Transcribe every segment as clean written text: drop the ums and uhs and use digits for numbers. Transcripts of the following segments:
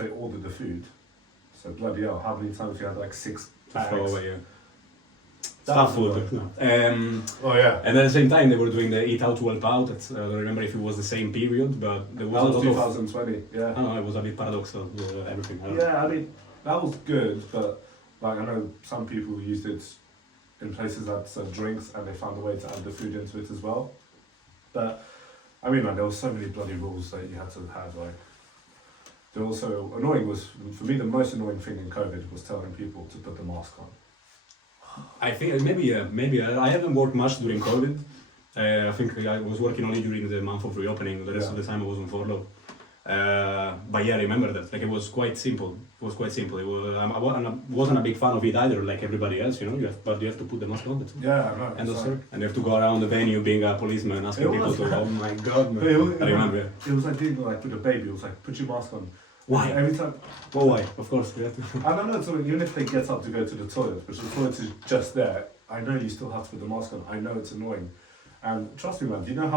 they ordered the food. So bloody hell, how many times you had like 6 bags? Throw away, yeah. That Fast was food. Oh yeah. And at the same time, they were doing the Eat Out to Help Out. I don't remember if it was the same period, but there was That was a lot of... 2020, yeah. I don't know, it was a bit paradoxal, everything. Yeah, I mean, that was good, but like I know some people used it in places that serve drinks and they found a way to add the food into it as well. But I mean, like, there was so many bloody rules that you had to have. Like, they're also annoying was for me the most annoying thing in COVID was telling people to put the mask on. I think maybe I haven't worked much during COVID. I think I was working only during the month of reopening. The rest of the time I was on furlough. But yeah, I remember that. Like, it was quite simple. It was, I wasn't a big fan of it either, like everybody else, you know. But you have to put the mask on. That's all. Yeah, I know. And you have to go around the venue being a policeman asking people to. Oh my god, man. I remember. It was like doing like with a baby. It was like put your mask on. Why? Every time. Well, why? Of course, you have to. I don't know. So even if they get up to go to the toilet, which the toilet is just there, I know you still have to put the mask on. I know it's annoying, and trust me, man. Do you know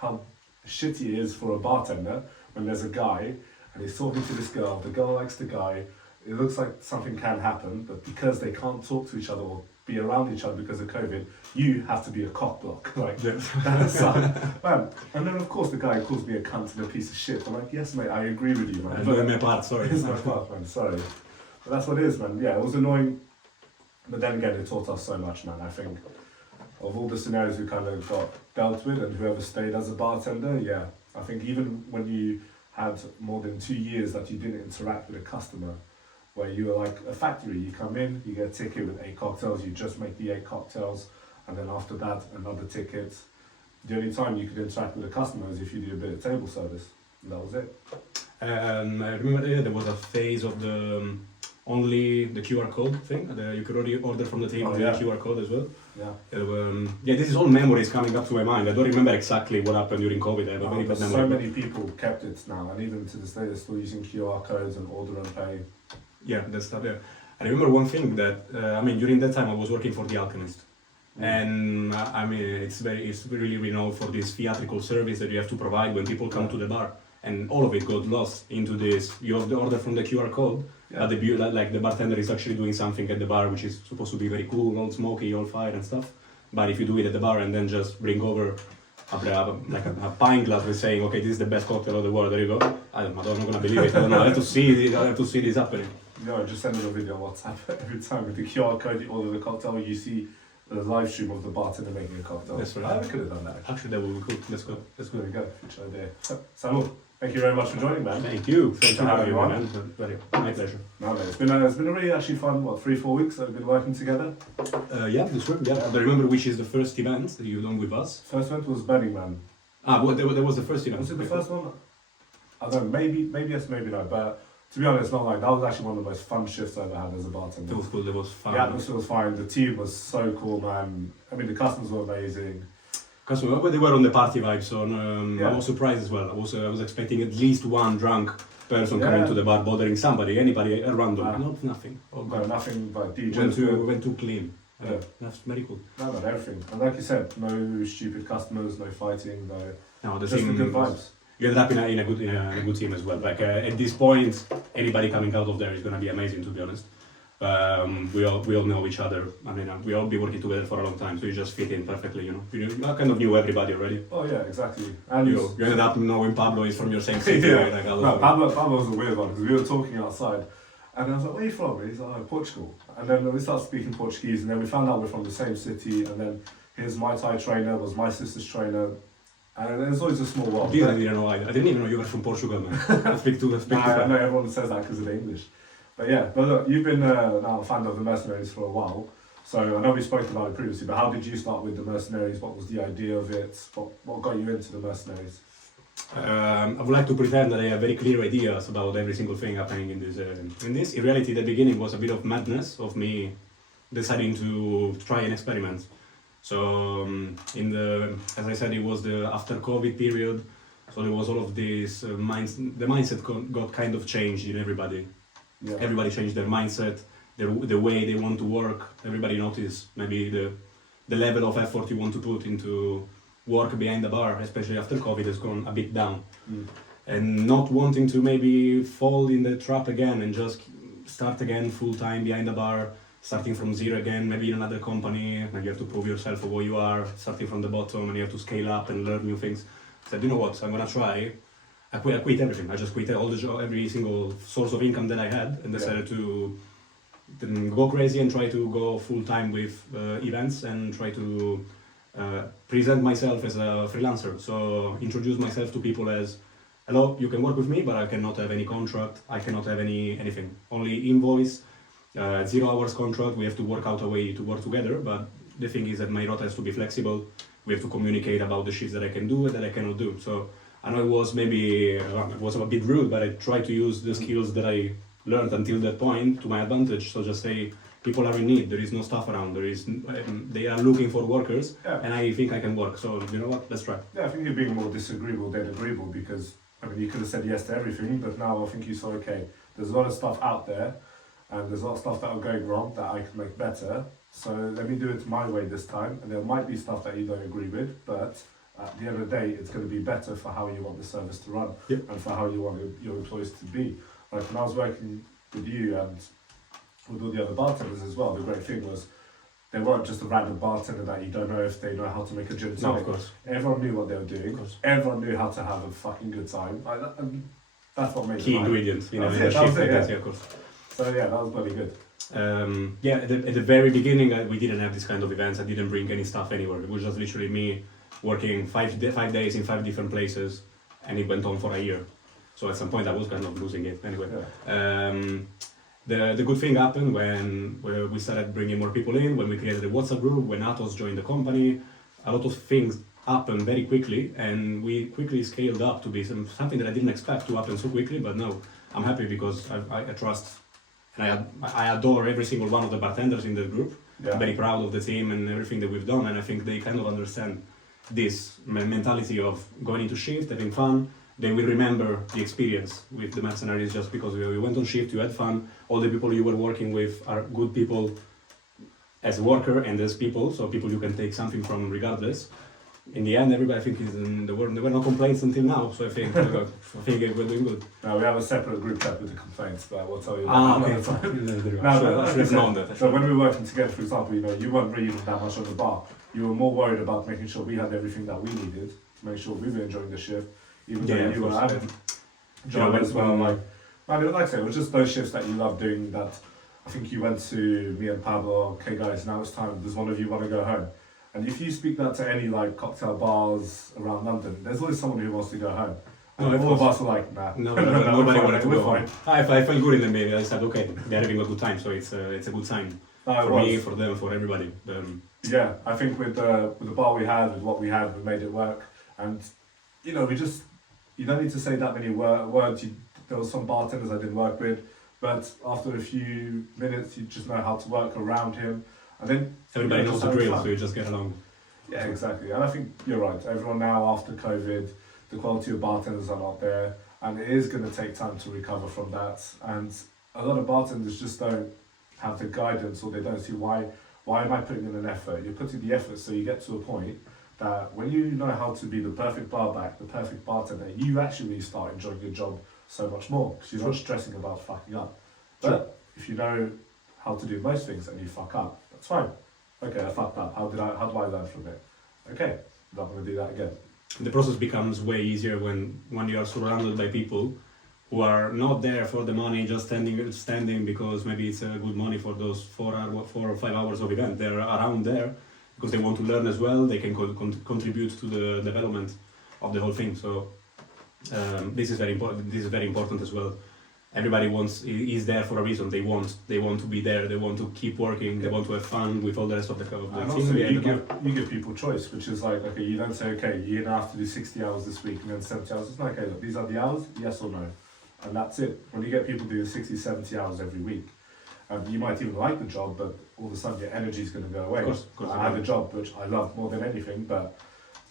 how shitty it is for a bartender when there's a guy and he's talking to this girl? The girl likes the guy. It looks like something can happen, but because they can't talk to each other or be around each other because of COVID, you have to be a cock block. Like, that's man. And then of course the guy calls me a cunt and a piece of shit. I'm like, yes mate, I agree with you, man. I'm doing my part, sorry. It's my part, man, sorry. But that's what it is, man. Yeah, it was annoying. But then again, it taught us so much, man. I think of all the scenarios we kind of got dealt with and whoever stayed as a bartender, yeah. I think even when you had more than 2 years that you didn't interact with a customer, where you were like a factory, you come in, you get a ticket with 8 cocktails, you just make the 8 cocktails, and then after that, another ticket. The only time you could interact with the customer is if you did a bit of table service, and that was it. I remember there was a phase of the only the QR code thing. You could already order from the table with the QR code as well. Yeah. This is all memories coming up to my mind. I don't remember exactly what happened during COVID. I have a very bad memory. So many people kept it now, and even to this day, they're still using QR codes and order and pay. Yeah, that's stuff. Yeah, I remember one thing that during that time I was working for The Alchemist, and it's really renowned for this theatrical service that you have to provide when people come to the bar, and all of it got lost into this. You have the order from the QR code, but the bartender is actually doing something at the bar which is supposed to be very cool, all smoky, all fire and stuff. But if you do it at the bar and then just bring over a pint glass with saying, okay, this is the best cocktail of the world, there you go. I'm not gonna believe it. I don't know. I have to see this happening. No, just send me a video on WhatsApp. Every time with the QR code, you order the cocktail, you see the live stream of the bartender making a cocktail. That's right. I could have done that. Actually, that would be cool. Let's go. There we go. Future idea. Samu, thank you very much for joining, man. Thank you. Thanks for having me, man. My pleasure. No, man, it's been a really actually fun, 3-4 weeks that we've been working together? Yeah, that's right. Yeah. I remember which is the first event that you've done with us. First event was Burning Man. Well, there was the first event. Was it the first one? I don't know, maybe yes, maybe no, but to be honest, not like that was actually one of the most fun shifts I ever had as a bartender. It was cool, it was fun. The atmosphere was fine, the team was so cool, man. I mean, the customers were amazing. They were on the party vibe, so I was surprised as well. I was expecting at least one drunk person coming to the bar, bothering anybody random. Nothing. No, nothing but DJ. Went too clean. Yeah. That's very cool. No, but everything. And like you said, no stupid customers, no fighting, just team, good vibes. You ended up in a good team as well. Like at this point, anybody coming out of there is gonna be amazing, to be honest. We all know each other. I mean, we all be working together for a long time, so you just fit in perfectly. You kind of knew everybody already. Oh yeah, exactly. And you ended up knowing Pablo is from your same city. Yeah. Pablo was a weird one because we were talking outside. And I was like, where are you from? And he's like, oh, Portugal. And then we started speaking Portuguese, and then we found out we're from the same city, and then his Muay Thai trainer was my sister's trainer. And there's always a small world. I didn't even know you were from Portugal, man. I know everyone says that because of the English. But yeah, look, you've been now a fan of the Mercenaries for a while. So I know we spoke about it previously, but how did you start with the Mercenaries? What was the idea of it? What got you into the Mercenaries? I would like to pretend that I have very clear ideas about every single thing happening in this. In reality, the beginning was a bit of madness of me deciding to try an experiment. So as I said, it was the after COVID period. So there was all of this the mindset got kind of changed in everybody. Yeah. Everybody changed their mindset, the way they want to work. Everybody noticed maybe the level of effort you want to put into work behind the bar, especially after COVID, has gone a bit down. and not wanting to maybe fall in the trap again and just start again full time behind the bar, starting from zero again, maybe in another company, maybe you have to prove yourself of who you are, starting from the bottom, and you have to scale up and learn new things. I said, you know what, I'm gonna try. I quit everything. I just quit all the every single source of income that I had, and decided to then go crazy and try to go full time with events and try to present myself as a freelancer. So introduce myself to people as, hello, you can work with me, but I cannot have any contract. I cannot have anything. Only invoice, 0 hours contract. We have to work out a way to work together. But the thing is that my rota has to be flexible. We have to communicate about the shifts that I can do and that I cannot do. So I know it was maybe it was a bit rude, but I tried to use the skills that I learned until that point to my advantage. So just say, people are in need. There is no staff around. They are looking for workers, and I think I can work. So you know what? Let's try. Yeah, I think you're being more disagreeable than agreeable, because I mean, you could have said yes to everything, but now I think you saw, okay, there's a lot of stuff out there, and there's a lot of stuff that are going wrong that I can make better. So let me do it my way this time, and there might be stuff that you don't agree with, but at the end of the day, it's going to be better for how you want the service to run, and for how you want your employees to be. Like when I was working with you and with all the other bartenders as well, the great thing was they weren't just a random bartender that you don't know if they know how to make a gin tonic. No, of course. Everyone knew what they were doing. Everyone knew how to have a fucking good time. And that's what made Key it right. ingredients in a That shift was like it, that, yeah. of course. So yeah, that was bloody good. At the very beginning, we didn't have this kind of events. I didn't bring any staff anywhere. It was just literally me working 5 days in 5 different places, and it went on for a year. So at some point, I was kind of losing it anyway. The good thing happened when we started bringing more people in, when we created a WhatsApp group, when Atos joined the company. A lot of things happened very quickly, and we quickly scaled up to be something that I didn't expect to happen so quickly. But no, I'm happy because I trust and I adore every single one of the bartenders in the group. Yeah. I'm very proud of the team and everything that we've done, and I think they kind of understand this mentality of going into shift, having fun. They will remember the experience with the Mercenaries just because we went on shift, you had fun. All the people you were working with are good people as a worker and as people, so people you can take something from regardless. In the end, everybody I think is in the world. There were no complaints until now, so I think we're doing good. Now we have a separate group chat with the complaints, but we'll tell you Okay. another time. No, So when we were working together, for example, you weren't really that much on the bar. You were more worried about making sure we had everything that we needed to make sure we were enjoying the shift. Even though you were having job as well. Like I say, it was just those shifts that you love doing that. I think you went to me and Pablo, okay guys, now it's time, does one of you want to go home? And if you speak that to any like cocktail bars around London, there's always someone who wants to go home. And all of us are like, nah. Nobody wanted to go home. fine. I felt good in the middle. I said, okay, they're having a good time, so it's a good sign for me, for them, for everybody. Yeah, I think with the bar we had, with what we had, we made it work. And you know, you don't need to say that many words. There were some bartenders I didn't work with, but after a few minutes, you just know how to work around him. And then everybody knows the drill, so you just get along. Yeah, exactly. And I think you're right. Everyone now, after COVID, the quality of bartenders are not there, and it is going to take time to recover from that. And a lot of bartenders just don't have the guidance, or they don't see why am I putting in an effort? You're putting the effort so you get to a point that when you know how to be the perfect barback, the perfect bartender, you actually start enjoying your job so much more because you're not stressing about fucking up. But if you know how to do most things and you fuck up, that's fine. Okay, I fucked up. How do I learn from it? Okay, I'm not going to do that again. The process becomes way easier when you are surrounded by people who are not there for the money, just standing because maybe it's good money for those 4 or 5 hours of event. They're around there because they want to learn as well. They can contribute to the development of the whole thing. So this is very important. This is very important as well. Everybody is there for a reason. They want to be there. They want to keep working. They want to have fun with all the rest of the and team. also you give people choice, which is like, okay, you don't say, okay, you're gonna have to do 60 hours this week and then 70 hours. It's like, okay, look, these are the hours, yes or no, and that's it. When you get people doing 60, 70 hours every week, you might even like the job, but all of a sudden your energy is going to go away. Of course, I have a job which I love more than anything, but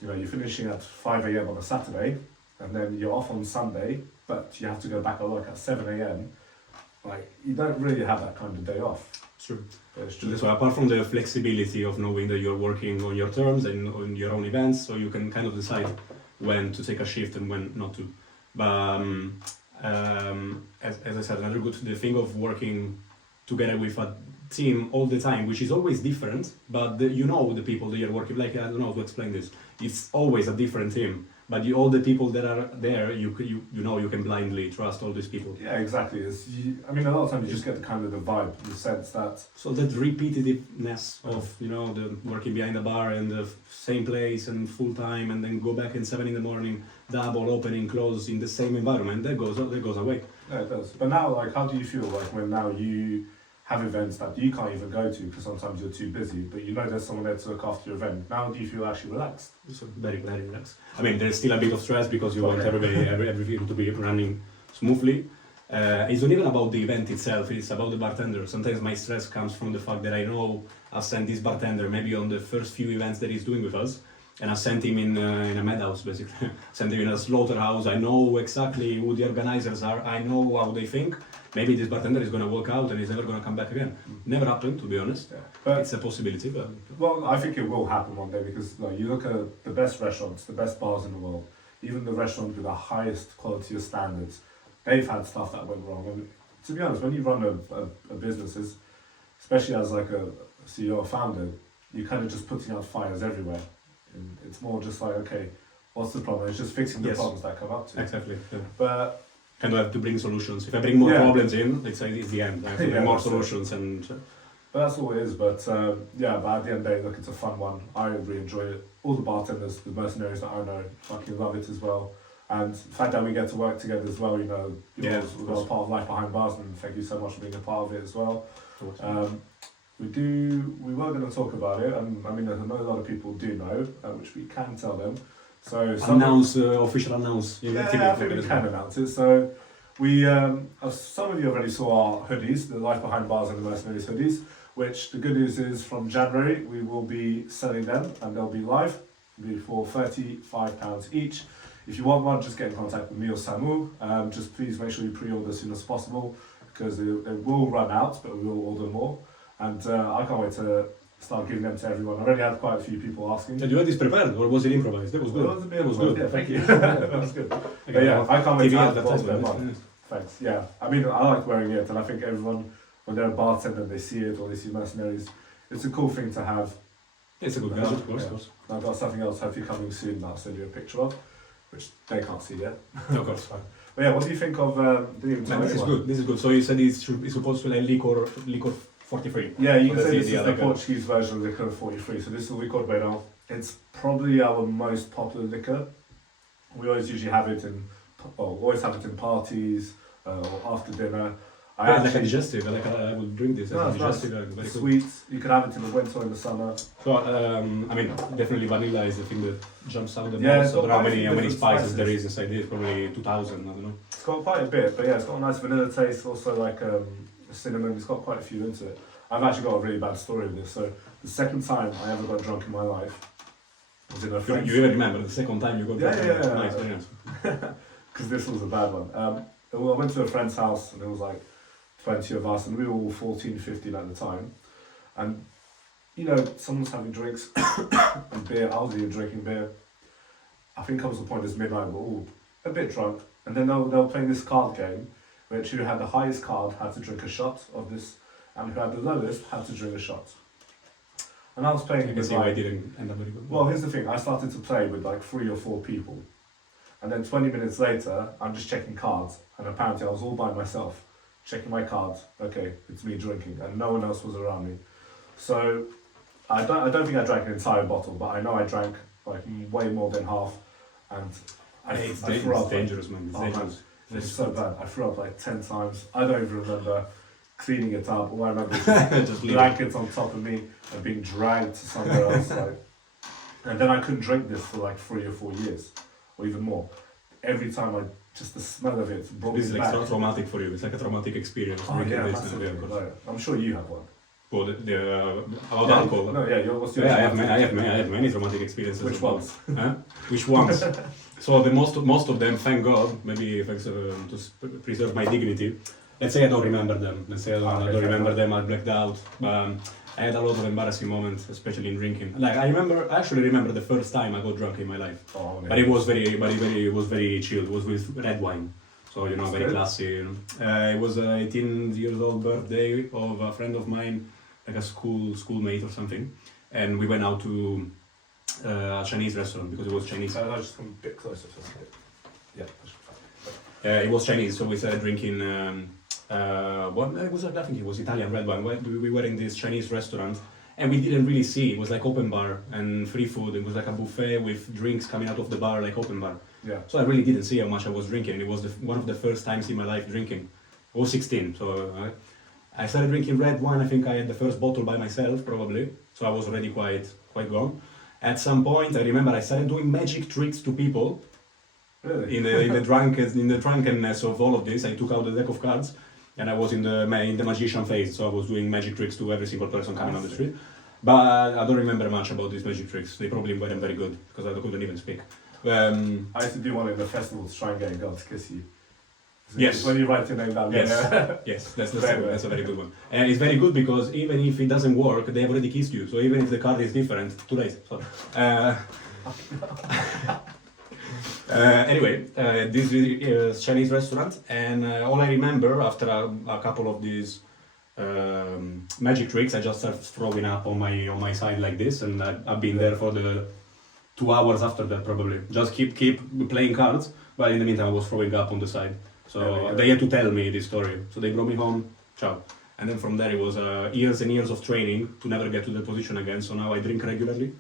you know, you're finishing at 5 a.m. on a Saturday, and then you're off on Sunday, but you have to go back to work at 7 a.m. Like, you don't really have that kind of day off. It's true. It's true. So apart from the flexibility of knowing that you're working on your terms and on your own events, so you can kind of decide when to take a shift and when not to. But as I said, another good the thing of working together with a team all the time, which is always different, but you know the people that you're working. Like I don't know how to explain this. It's always a different team, but all the people that are there, you know you can blindly trust all these people. Yeah, exactly. I mean, a lot of times you just get the kind of the vibe, the sense that. So that repetitiveness of the working behind the bar and the same place and full time, and then go back at 7 in the morning, double opening, close in the same environment, that goes away. Yeah, it does. But now, like, how do you feel like when now you have events that you can't even go to because sometimes you're too busy, but you know there's someone there to look after your event? Now, do you feel actually relaxed? So very, very relaxed. I mean, there's still a bit of stress because you want everything to be running smoothly. It's not even about the event itself, it's about the bartender. Sometimes my stress comes from the fact that I know I've sent this bartender maybe on the first few events that he's doing with us, and I sent him in a madhouse basically. Sent him in a slaughterhouse. I know exactly who the organizers are, I know how they think. Maybe this bartender is going to walk out and he's never going to come back again. Never happened, to be honest. Yeah. But it's a possibility. But well, I think it will happen one day because like, you look at the best restaurants, the best bars in the world, even the restaurants with the highest quality of standards, they've had stuff that went wrong. And to be honest, when you run a business, especially as like a CEO or founder, you're kind of just putting out fires everywhere. And it's more just like, okay, what's the problem? It's just fixing the problems that come up to it. Exactly. Yeah. But kind of have to bring solutions. If I bring more problems in, it's the end. I have to bring more solutions and. But that's all it is. But but at the end of the day, look, it's a fun one. I really enjoy it. All the bartenders, the mercenaries that I know, fucking love it as well. And the fact that we get to work together as well, you're part of Life Behind Bars, and thank you so much for being a part of it as well. We were going to talk about it, and I mean, I know a lot of people do know, which we can tell them. So official announce. I think we can announce it. So we, some of you already saw our hoodies, the Life Behind Bars and the Mercenaries hoodies, which the good news is from January we will be selling them, and they'll be live. They'll be for £35 each. If you want one, just get in contact with me or Samu. Just please make sure you pre-order as soon as possible because they will run out, but we will order more. And I can't wait to start giving them to everyone. I already had quite a few people asking. Did you have this prepared or was it improvised? That was good. That was good. Yeah, thank you. That was good. But yeah, I can't wait to have them on. Thanks. Yeah, I mean, I like wearing it, and I think everyone, when they're a bartender, they see it or they see Mercenaries. It's a cool thing to have. It's a good gadget, of course. I've got something else hopefully coming soon that I'll send you a picture of, which they can't see yet. Of course. But yeah, what do you think of this is good. This is good. So you said it's supposed to be liquor 43. Yeah, you can say this is the Portuguese version of liquor 43. So this is Licor Beirão. It's probably our most popular liquor. We always usually have it in parties or after dinner. Like a digestive. I would drink this as a digestive. Nice. Sweet. You can have it in the winter or in the summer. So I mean, definitely vanilla is the thing that jumps out the most. So how many spices there is inside it? Probably 2,000. I don't know. It's got quite a bit, but yeah, it's got a nice vanilla taste. Also like cinnamon. It's got quite a few into it. I've actually got a really bad story with this. So the second time I ever got drunk in my life was in a friend's. You even remember the second time you got drunk? Yeah. Nice, very nice. Because this was a bad one. I went to a friend's house and it was like 20 of us and we were all 14, 15 at the time. And someone's having drinks and beer. I was even drinking beer. I think comes the point it's midnight, we're all a bit drunk. And then they were playing this card game, which who had the highest card had to drink a shot of this, and who had the lowest had to drink a shot. And I was playing. You can see why I didn't end up very good. Well, here's the thing. I started to play with like 3 or 4 people, and then 20 minutes later, I'm just checking cards, and apparently I was all by myself, checking my cards. Okay, it's me drinking, and no one else was around me. So I don't think I drank an entire bottle, but I know I drank like way more than half, and it's dangerous, man. It's dangerous. It's so bad. I threw up like 10 times. I don't even remember cleaning it up. All I remember is just blankets on top of me and being dragged to somewhere else. And then I couldn't drink this for like 3 or 4 years, or even more. Every time just the smell of it brought me back. This is like traumatic for you. It's like a traumatic experience. Oh, yeah, I'm sure you have one. Well, about alcohol. No, yeah, what's your I have many traumatic experiences. Which ones? Which ones? So the most of them, thank God, maybe thanks to preserve my dignity, let's say I don't remember them. Let's say I don't Okay, remember fair them. I blacked out. I had a lot of embarrassing moments, especially in drinking. Like I actually remember the first time I got drunk in my life. Oh, But it was very chill. It was with red wine, so you know, That's very good. classy. You know. It was a 18 years old birthday of a friend of mine, like a schoolmate or something, and we went out to a Chinese restaurant because it was Chinese. I just come a bit closer to it. Yeah, that's fine. It was Chinese, so we started drinking. What it was? I think it was Italian red wine. We were in this Chinese restaurant, and we didn't really see. It was like open bar and free food. It was like a buffet with drinks coming out of the bar, like open bar. Yeah. So I really didn't see how much I was drinking. It was one of the first times in my life drinking. I was 16, so I started drinking red wine. I think I had the first bottle by myself, probably. So I was already quite gone. At some point, I remember I started doing magic tricks to people. Really? In the drunkenness of all of this, I took out a deck of cards, and I was in the magician phase. So I was doing magic tricks to every single person coming on the street. But I don't remember much about these magic tricks. They probably weren't very good because I couldn't even speak. I used to do one in the festival to try and get a girl to kiss you. So Yes. When you write your name down. Yes. Yeah. Yes, that's a very good one. And it's very good because even if it doesn't work, they have already kissed you. So even if the card is different, too late. Sorry. Anyway, this is Chinese restaurant, and all I remember after a couple of these magic tricks, I just started throwing up on my side like this, and I've been there for the 2 hours after that probably. Just keep playing cards, but in the meantime I was throwing up on the side. So they had to tell me this story. So they brought me home, ciao. And then from there it was years and years of training to never get to that position again. So now I drink regularly,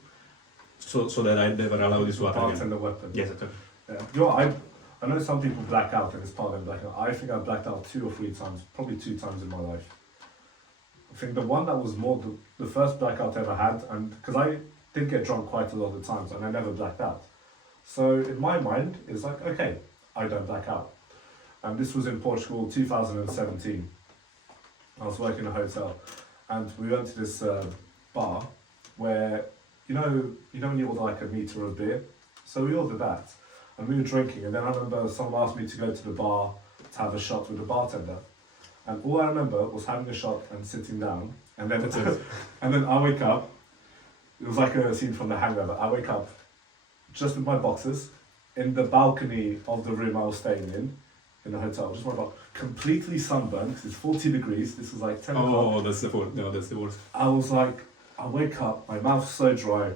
so that I never allow this to happen again. Bartender weapon. Yes, exactly. Yeah. You know, I know some people black out and it's part of them blacking out. I think I blacked out 2 or 3 times, probably 2 times in my life. I think the one that was more the first blackout I ever had, and because I did get drunk quite a lot of times and I never blacked out. So in my mind, it's like, okay, I don't black out. And this was in Portugal, 2017. I was working in a hotel, and we went to this bar where, you know when you order like a meter of beer? So we ordered that, and we were drinking, and then I remember someone asked me to go to the bar to have a shot with the bartender. And all I remember was having a shot and sitting down, and then and then I wake up. It was like a scene from The Hangover. I wake up just with my boxers in the balcony of the room I was staying in the hotel. Just my box, completely sunburned because it's 40 degrees. This was like 10 o'clock. Oh, that's the worst. No, that's the worst. I was like, I wake up, my mouth's so dry.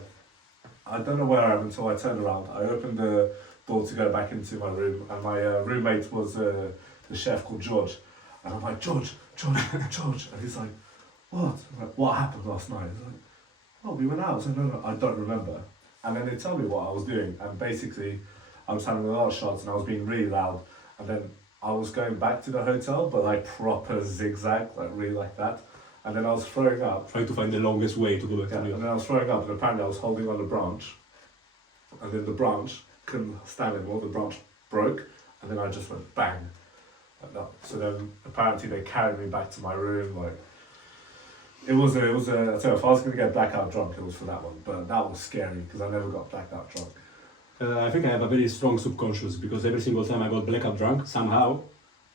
I don't know where I am until I turn around. I opened the door to go back into my room, and my roommate was the chef called George. And I'm like, George. And he's like, what? I'm like, what happened last night? He's like, oh, we went out. I was like, no, I don't remember. And then they tell me what I was doing. And basically, I was having a lot of shots and I was being really loud. And then I was going back to the hotel, but like proper zigzag, like really like that. And then I was throwing up. Trying to find the longest way to go back Yeah, to the and then I was throwing up, and apparently I was holding on a branch. And then the branch couldn't stand anymore. The branch broke, and then I just went bang. Like that. So then apparently they carried me back to my room. Like it was a. I tell you, if I was gonna get blackout drunk, it was for that one. But that was scary because I never got blackout drunk. I think I have a very strong subconscious because every single time I got blackout drunk, somehow,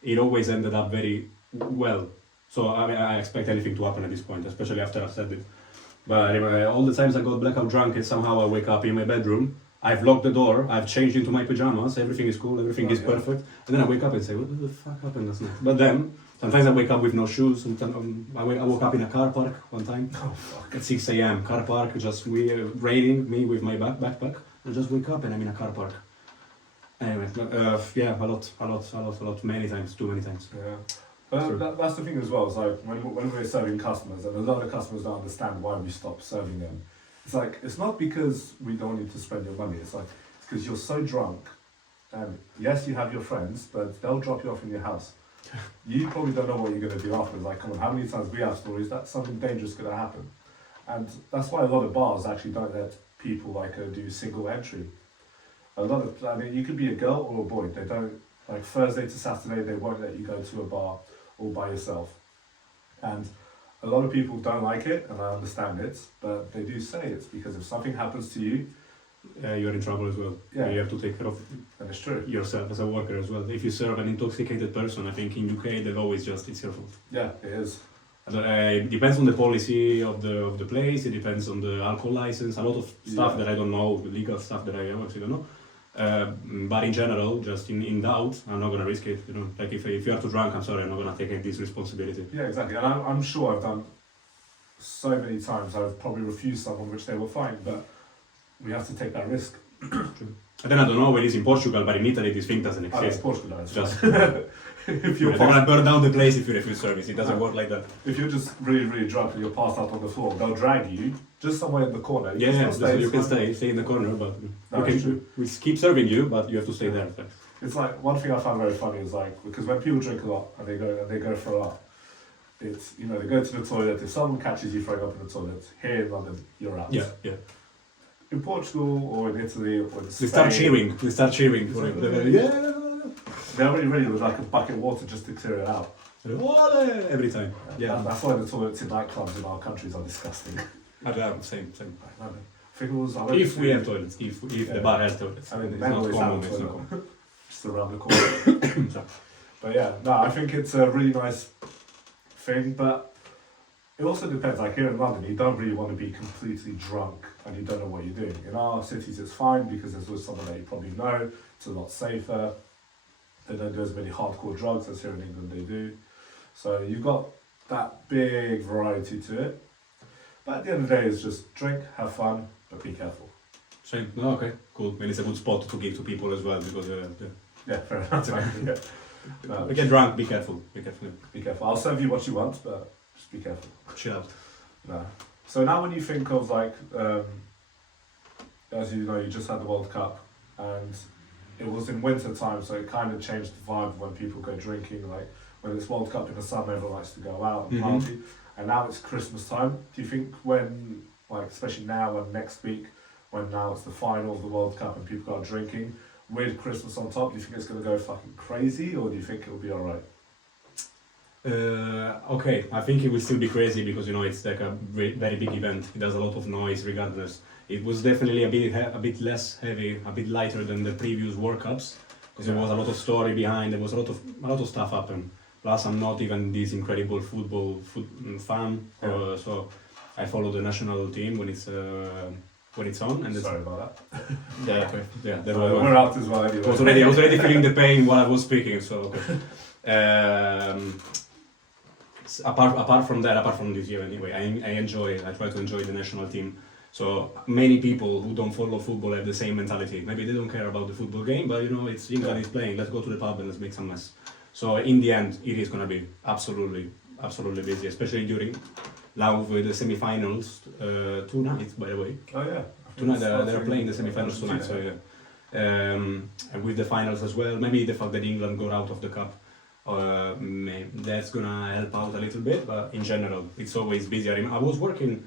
it always ended up very well. So I mean, I expect anything to happen at this point, especially after I've said it. But anyway, all the times I got blackout drunk, and somehow I wake up in my bedroom. I've locked the door. I've changed into my pajamas. Everything is cool. Everything is perfect. And then I wake up and say, "What the fuck happened last night?" But then sometimes I wake up with no shoes. Sometimes I woke up in a car park one time Oh fuck! at 6 a.m. Car park, just raining. Me with my backpack. I just wake up and I'm in a car park. Anyway, yeah, a lot, many times, too many times. Yeah. But Sure. that's the thing as well. It's like when we're serving customers, and a lot of customers don't understand why we stop serving them. It's like it's not because we don't want you to spend your money. It's like it's because you're so drunk, and yes, you have your friends, but they'll drop you off in your house. You probably don't know what you're gonna do afterwards. Like, come on, how many times we have stories that something dangerous could happen, and that's why a lot of bars actually don't let people like do single entry. A lot of, I mean, you could be a girl or a boy. They don't, like Thursday to Saturday, they won't let you go to a bar all by yourself. And a lot of people don't like it, and I understand it, but they do say it's because if something happens to you, you're in trouble as well. Yeah. You have to take care of And it's true. yourself as a worker as well. If you serve an intoxicated person, I think in UK the law is just it's your fault. Yeah, it is. It depends on the policy of the place. It depends on the alcohol license. A lot of stuff Yeah. that I don't know, legal stuff that I actually don't know. But in general, just in doubt, I'm not gonna risk it. You know, like if you are too drunk, I'm sorry, I'm not gonna take this responsibility. Yeah, exactly. And I'm sure I've done so many times. I've probably refused someone which they were fine, but we have to take that risk. And then I don't know where it is in Portugal, but in Italy this thing doesn't Oh, it's exist. Portugal. It's Just if you're you're gonna burn down the place if you refuse service. It doesn't work like that. if you're just really, really drunk and you're passed out on the floor, they'll drag you just somewhere in the corner. You Yeah, can yeah. still So you it's can fine. stay in the corner, but No, it's true. we keep serving you, but you have to stay there. It's like one thing I found very funny is like because when people drink a lot and they go for a lot, it's they go to the toilet. If someone catches you throwing up in the toilet here in London, you're out. Yeah, yeah. In Portugal or in Italy or in Spain, They start cheering. They start cheering for him. Yeah. they're already ready with like a bucket of water just to clear it out. Every time. Yeah. That's why the toilets in nightclubs in our countries are disgusting. Same. I think it was. I went If we to- have toilets, if Yeah. the bar has toilets, I mean, it's men not always common. have It's a not toilet. common. just around the corner. So, But yeah, no, I think it's a really nice thing, but it also depends. Like here in London, you don't really want to be completely drunk and you don't know what you're doing. In our cities, it's fine because there's always someone that you probably know. It's a lot safer. They don't do as many hardcore drugs as here in England they do. So you've got that big variety to it. But at the end of the day, it's just drink, have fun, but be careful. same. No, okay, cool. And it's a good spot to give to people as well because Yeah, fair enough. Yeah. No, get drunk. Be careful. Be careful. be careful. I'll serve you what you want, but just be careful. Chill out. No. So now when you think of like, as you know, you just had the World Cup and it was in winter time, so it kind of changed the vibe when people go drinking. Like when it's World Cup in the summer, everyone likes to go out and Mhm. party. And now it's Christmas time. Do you think when, like, especially now and next week, when now it's the final of the World Cup and people are drinking, with Christmas on top, do you think it's going to go fucking crazy or do you think it'll be alright? Okay, I think it will still be crazy because it's like a very big event. It does a lot of noise regardless. It was definitely a bit less heavy, a bit lighter than the previous World Cups because there was a lot of story behind. There was a lot of stuff happened. Plus, I'm not even this incredible football fan, so I follow the national team when it's on. And Sorry about that. yeah, that We're out as well anyway. I was already feeling the pain while I was speaking. So apart from this year anyway, I try to enjoy the national team. So many people who don't follow football have the same mentality. Maybe they don't care about the football game, but it's England is playing. Let's go to the pub and let's make some mess. So in the end, it is gonna be absolutely busy, especially during now with the semi-finals tonight. By the way, Oh yeah. tonight they're playing the semi-finals tonight. So yeah, and with the finals as well. Maybe the fact that England got out of the cup. That's gonna help out a little bit, but in general, it's always busy. I was working,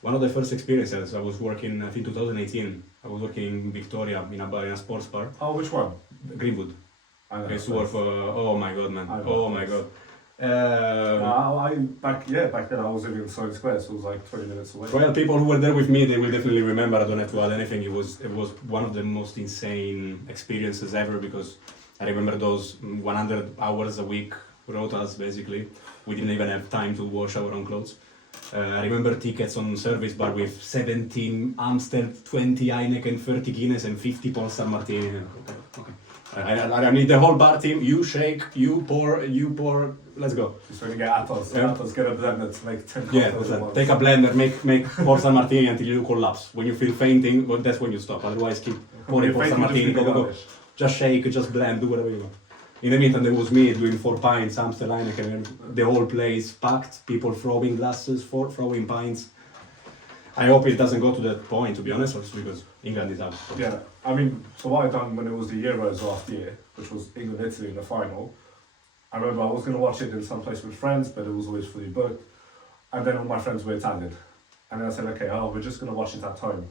one of the first experiences, I was working, I think 2018, I was working in Victoria in a sports bar, Oh, which one? Greenwood. I I used to work for, oh my god, man, oh my god. Back then I was living in Sloane Square, so it was like 20 minutes away. Well, people who were there with me, they will definitely remember. I don't have to add anything. It was one of the most insane experiences ever because I remember those 100 hours a week rotas basically. We didn't even have time to wash our own clothes. I remember tickets on service bar with 17 Amstel, 20 Heineken, 30 Guinness and 50 Polestar Martini. Okay. I need the whole bar team. You shake, you pour, let's go. Just when you get Atos, Yeah. Atos get a blender to make 10 Yeah, cocktails at once. take a blender, make Polestar Martini until you collapse. When you feel fainting, well, that's when you stop. Otherwise, keep pouring Polestar Martini, go. Just shake, just blend, do whatever you want. In the meantime, there was me doing 4 pints, Amstel Heineken, and the whole place packed, people throwing glasses, throwing pints. I hope it doesn't go to that point, to be honest, also because England is out. Yeah, I mean, so what I done when it was the Euros last year, which was England-Italy in the final, I remember I was going to watch it in some place with friends, but it was always fully booked. And then all my friends were Italian. And then I said, okay, we're just going to watch it at home,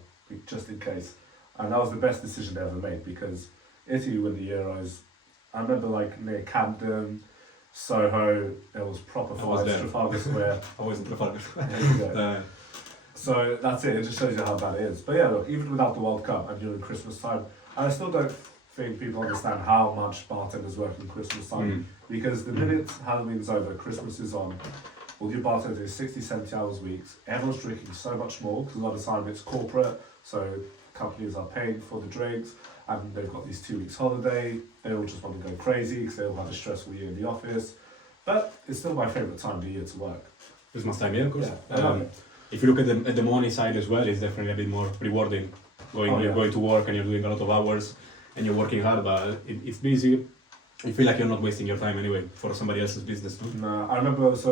just in case. And that was the best decision they ever made because Italy win the Euros. I remember like near Camden, Soho, there was proper I was fights, there. Trafalgar Square. I wasn't Trafalgar. There you go. So that's it. It just shows you how bad it is. But yeah, look, even without the World Cup and during Christmas time, I still don't think people understand how much bartenders work in Christmas time. Because the minute Halloween's over, Christmas is on. All your bartenders 60, 70 hours weeks. Everyone's drinking so much more because a lot of the time it's corporate, so companies are paying for the drinks, and they've got these 2 weeks holiday. They all just want to go crazy because they all had a stressful year in the office. But it's still my favourite time of the year to work. Christmas time, yeah, of course. Yeah, I love it. If you look at the money side as well, it's definitely a bit more rewarding. You're going to work and you're doing a lot of hours and you're working hard, but it's busy. You feel like you're not wasting your time anyway for somebody else's business. No? No, I remember. So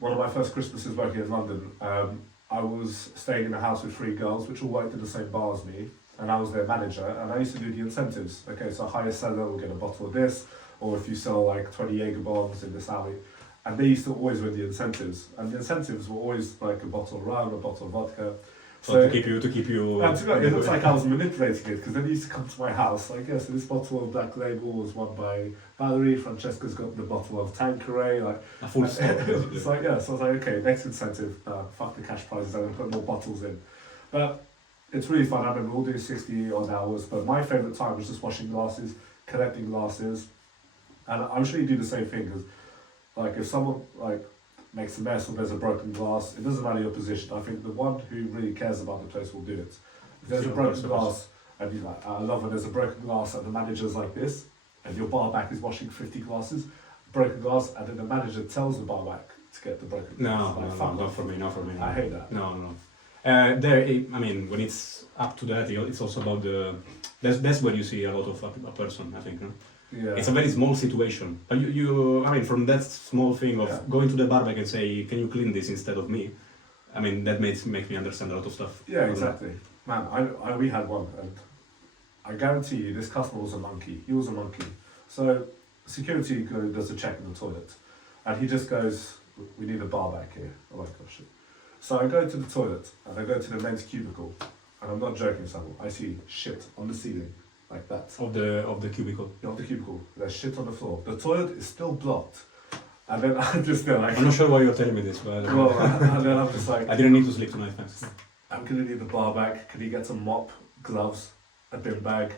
one of my first Christmases working in London, I was staying in a house with 3 girls, which all worked in the same bar as me, and I was their manager, and I used to do the incentives. Okay, so highest seller will get a bottle of this, or if you sell like 20 Jaeger bombs in this alley. And they used to always win the incentives, and the incentives were always like a bottle of rum, a bottle of vodka. So to keep you. And to be honest, it looks like I was manipulating it because then he used to come to my house. Like, yes, this bottle of Black Label was won by Valerie. Francesca's got the bottle of Tanqueray. Like a full stop. it's like yeah. So I was like, okay, next incentive. Fuck the cash prizes. I'm gonna put more bottles in. But it's really fun. I remember we'll do 60 odd hours. But my favourite time was just washing glasses, collecting glasses, and I'm sure you do the same thing because, like, if someone like makes a mess or there's a broken glass, it doesn't matter your position. I think the one who really cares about the place will do it. If there's a broken glass, and you like, I love when there's a broken glass and the manager's like this, and your bar back is washing 50 glasses, broken glass, and then the manager tells the bar back to get the broken glass. No, not for me. I hate that. No. I mean, when it's up to that, it's also about the. That's where you see a lot of a person, I think. No? Yeah. It's a very small situation, but I mean, from that small thing of going to the barback and say, "Can you clean this instead of me?" I mean, that makes me understand a lot of stuff. Yeah, exactly. Man, we had one, and I guarantee you, this customer was a monkey. He was a monkey. So, security does a check in the toilet, and he just goes, "We need a bar back here." I'm like, "Oh shit!" So I go to the toilet, and I go to the men's cubicle, and I'm not joking, Samu. I see shit on the ceiling. Like that. Of the cubicle. Yeah, of the cubicle. There's shit on the floor. The toilet is still blocked. And then I'm just there like... I'm not sure why you're telling me this, but... Well, and then I'm just like... I didn't need to sleep tonight, thanks. I'm gonna need the bar back. Can you get some mop, gloves, a bin bag,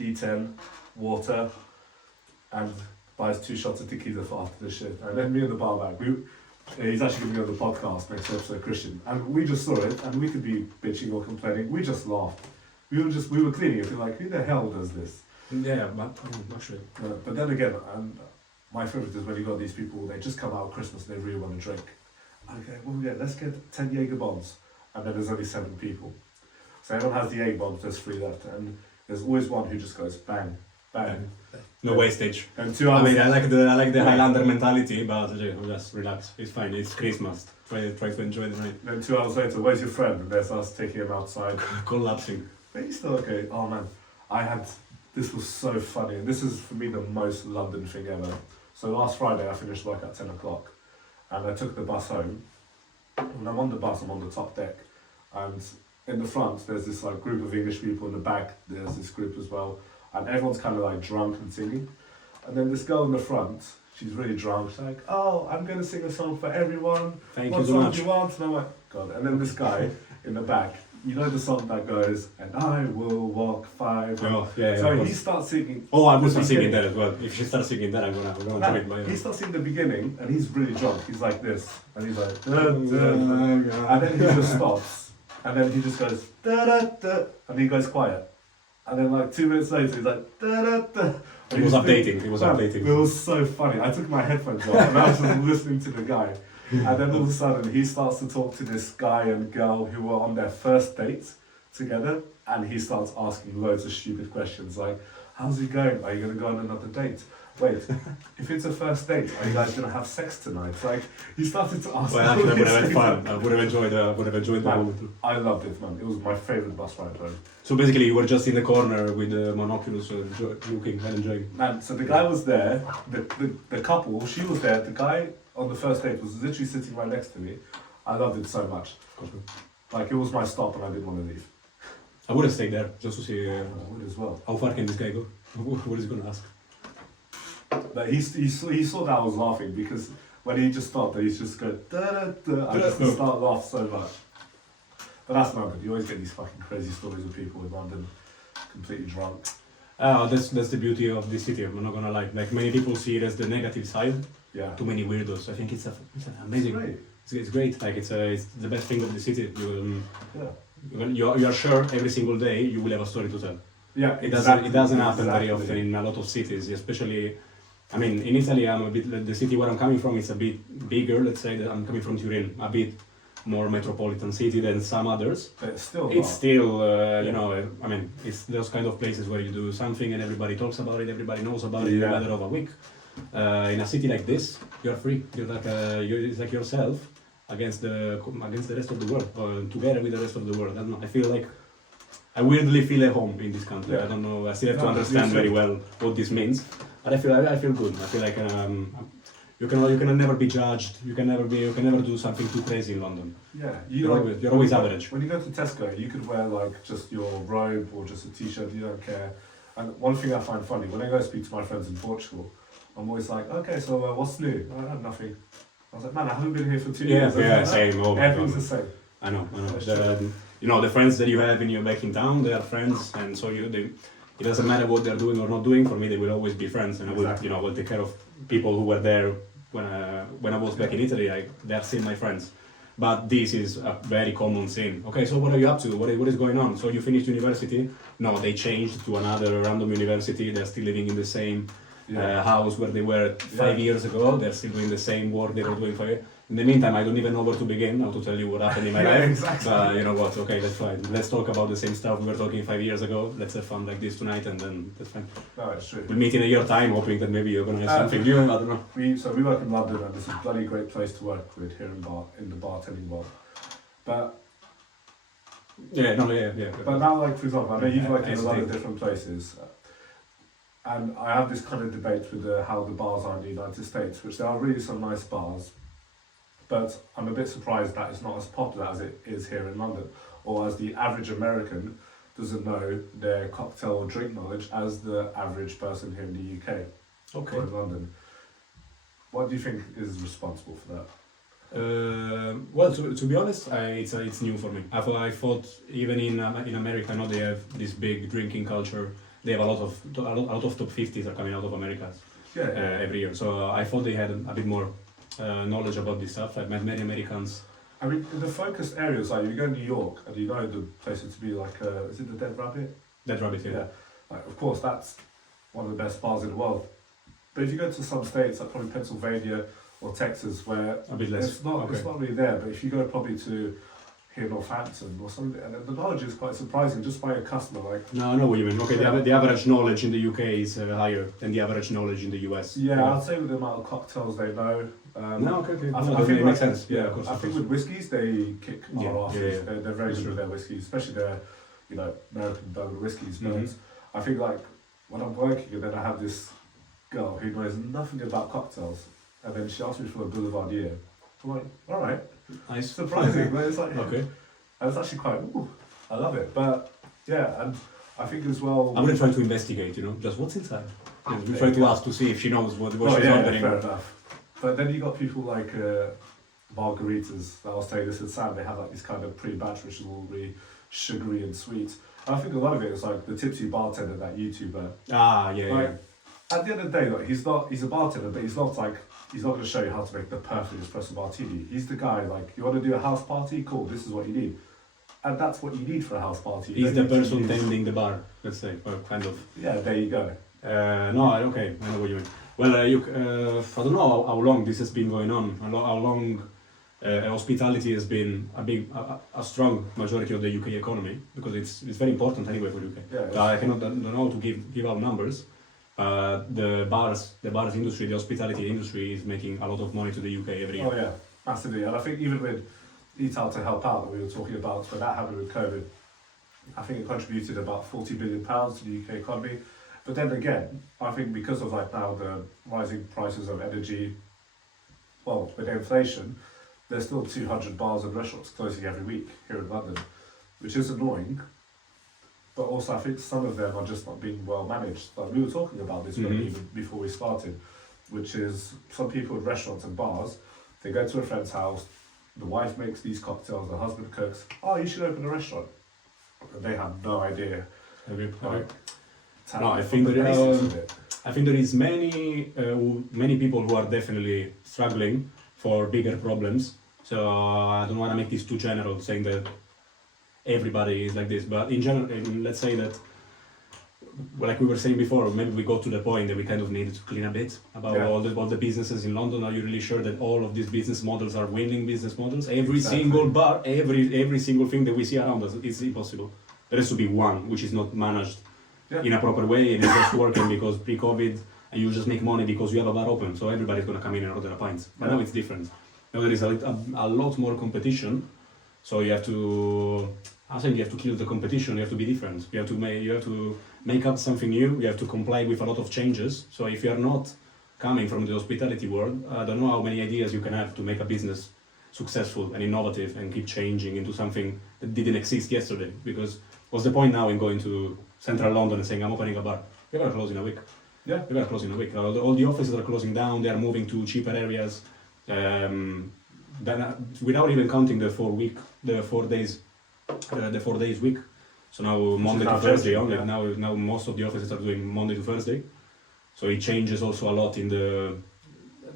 D10, water, and buys 2 shots of tequila for after this shit. And then me and the bar back, he's actually going to be on the podcast next episode, Christian. And we just saw it, and we could be bitching or complaining. We just laughed. We were cleaning it, we were like, who the hell does this? Yeah, but I'm not sure. But then again, my favourite is when you got these people, they just come out of Christmas and they really want to drink. Okay, well, yeah, let's get 10 Jaeger bombs. And then there's only 7 people. So everyone has the Jaeger bombs, there's 3 left. And there's always one who just goes bang, bang. No wastage. And 2 hours. I mean, I like the Highlander mentality, but just relax. It's fine. It's Christmas. Try to enjoy the night. Then 2 hours later, where's your friend? And there's us taking him outside. Collapsing. But he's still okay. Oh man, this was so funny. And this is for me the most London thing ever. So last Friday I finished work at 10 o'clock and I took the bus home. When I'm on the bus, I'm on the top deck. And in the front, there's this like group of English people. In the back, there's this group as well. And everyone's kind of like drunk and singing. And then this girl in the front, she's really drunk. She's like, "Oh, I'm going to sing a song for everyone. Thank what you so song much." Do you want?" And I'm like, God. And then this guy in the back, you know the song that goes, "And I will walk 5." Oh, yeah, so yeah, he starts singing. Oh, I will start singing that as well. If she starts singing that, I'm gonna join my. He starts singing the beginning, and he's really drunk. He's like this, and he's like, and then he just stops, and then he just goes, da da da, and he goes quiet, and then like 2 minutes later, he's like, da da da. It was updating. It was so funny. I took my headphones off, and I was just listening to the guy. And then all of a sudden he starts to talk to this guy and girl who were on their first date together, and he starts asking loads of stupid questions like, "How's it going? Are you going to go on another date? Wait, if it's a first date, are you guys going to have sex tonight?" Like, he started to ask. Well, actually, I would have had fun. I would have enjoyed the moment. I loved it, man. It was my favourite bus ride home. So basically, you were just in the corner with the monoculars, looking and enjoying. Man, so the guy was there, the couple, she was there, the guy on the first date was literally sitting right next to me. I loved it so much. Like, it was my stop and I didn't want to leave. I would have stayed there just to see I would as well. how far can this guy go. What is he going to ask? But he saw that I was laughing because when he just stopped, he's just go da da da. I just start laugh so much. But that's London. You always get these fucking crazy stories of people in London completely drunk. That's the beauty of this city. I'm not gonna lie. Like many people see it as the negative side. Yeah. Too many weirdos. I think it's an amazing. It's great. Like it's the best thing of the city. You're sure every single day you will have a story to tell. Yeah. It doesn't happen very often in a lot of cities, especially. I mean, in Italy, the city where I'm coming from is a bit bigger. Let's say that I'm coming from Turin, a bit more metropolitan city than some others. But it's still, you know, I mean, it's those kind of places where you do something and everybody talks about it, everybody knows about it in a matter of a week. In a city like this, you're free. You're like it's like yourself against the rest of the world, together with the rest of the world. I don't know. I feel like I weirdly feel at home in this country. I don't know. I still have to understand very well what this means, but I feel good. I feel like you can never be judged. You can never do something too crazy in London. Yeah, you're always average. When you go to Tesco, you could wear like just your robe or just a t-shirt. You don't care. And one thing I find funny when I go speak to my friends in Portugal, I'm always like, okay, so what's new? I have nothing. I was like, man, I haven't been here for 2 years. Yeah, same. Oh, everything's the same. I know. You know, the friends that you have in your back in town, they are friends, and so it doesn't matter what they're doing or not doing. For me, they will always be friends, and I will take care of people who were there when I was back in Italy. They're still my friends. But this is a very common thing. Okay, so what are you up to? What is going on? So you finished university? No, they changed to another random university. They're still living in the same house where they were 5 years ago. They're still doing the same work they were doing 5 years. In the meantime, I don't even know where to begin now to tell you what happened in my life. Exactly. You know what? Okay, that's fine. Let's talk about the same stuff we were talking 5 years ago. Let's have fun like this tonight, and then that's fine. No, it's true. We'll meet in a year's time, hoping that maybe you're gonna have something new. I don't know. We work in London, and it's a bloody great place to work with here in the bartending world. But But now, like for example, I know you've worked in a lot of different places, and I have this kind of debate with how the bars are in the United States, which there are really some nice bars, but I'm a bit surprised that it's not as popular as it is here in London, or as the average American doesn't know their cocktail or drink knowledge as the average person here in the UK or in London. What do you think is responsible for that? Well, to be honest, it's new for me. I thought even in America, I know they have this big drinking culture. They have a lot of top 50s are coming out of America every year. So I thought they had a bit more knowledge about this stuff. I've met many Americans. I mean, in the focused areas, like you go to New York and you know the places to be like, is it the Dead Rabbit? Dead Rabbit, yeah. Like, of course, that's one of the best bars in the world. But if you go to some states, like probably Pennsylvania or Texas, where a bit less. It's not really there. But if you go probably to here Northampton or something, and the knowledge is quite surprising just by a customer. Like, no, I know what you mean. Okay, the average knowledge in the UK is higher than the average knowledge in the US. Yeah, I'd say with the amount of cocktails they know. I think it makes sense. Yeah, of course. I think with whiskies they kick our asses. Yeah. They're very good with their whiskies, especially their, American bourbon whiskies. But I think like when I'm working and then I have this girl who knows nothing about cocktails, and then she asked me for a Boulevardier. I'm like, all right, nice, surprising, but it's like okay, and it's actually quite. I love it, but yeah, and I think as well. I'm gonna try to investigate. Just what's inside. We try to ask to see if she knows what she's ordering. Fair enough. But then you got people like margaritas. That I was telling this at Sam. They have like this kind of pre-batch, which is all really sugary and sweet. And I think a lot of it is like the tipsy bartender, that YouTuber. At the end of the day, like he's a bartender, but he's not going to show you how to make the perfect espresso martini. He's the guy, like, you want to do a house party? Cool, this is what you need. And that's what you need for a house party. He's the person tending the bar, let's say, or kind of. Yeah, there you go. I know what you mean. Well, I don't know how long this has been going on, how long hospitality has been a strong majority of the UK economy, because it's very important anyway for UK. Yeah, I don't know to give out numbers. The bars industry, the hospitality industry is making a lot of money to the UK every year. Oh yeah, massively. And I think even with Eat Out to Help Out that we were talking about, when that happened with COVID, I think it contributed about £40 billion to the UK economy. But then again, I think because of like now the rising prices of energy, well, with inflation, there's still 200 bars and restaurants closing every week here in London, which is annoying. But also I think some of them are just not being well managed. Like we were talking about this even before we started. which is some people in restaurants and bars, they go to a friend's house, the wife makes these cocktails, the husband cooks, oh, you should open a restaurant. And they have no idea. No, I think there is many people who are definitely struggling for bigger problems. So I don't want to make this too general, saying that everybody is like this. But in general, let's say that, well, like we were saying before, maybe we got to the point that we kind of needed to clean a bit about all the businesses in London. Are you really sure that all of these business models are winning business models? Every single bar, every single thing that we see around us is impossible. There has to be one which is not managed in a proper way and it's just working because pre-COVID, and you just make money because you have a bar open, so everybody's going to come in and order a pint. But now it's different. Now there is a lot more competition, so you have to, I think you have to kill the competition. You have to be different. You have to make up something new. You have to comply with a lot of changes. So if you are not coming from the hospitality world, I don't know how many ideas you can have to make a business successful and innovative and keep changing into something that didn't exist yesterday. Because what's the point now in going to central London and saying I'm opening a bar? You're gonna close in a week. Yeah, you're gonna close in a week. All the offices are closing down. They are moving to cheaper areas. Without even counting the 4 days week. So now Monday to Thursday only. Yeah. Now most of the offices are doing Monday to Thursday. So it changes also a lot in the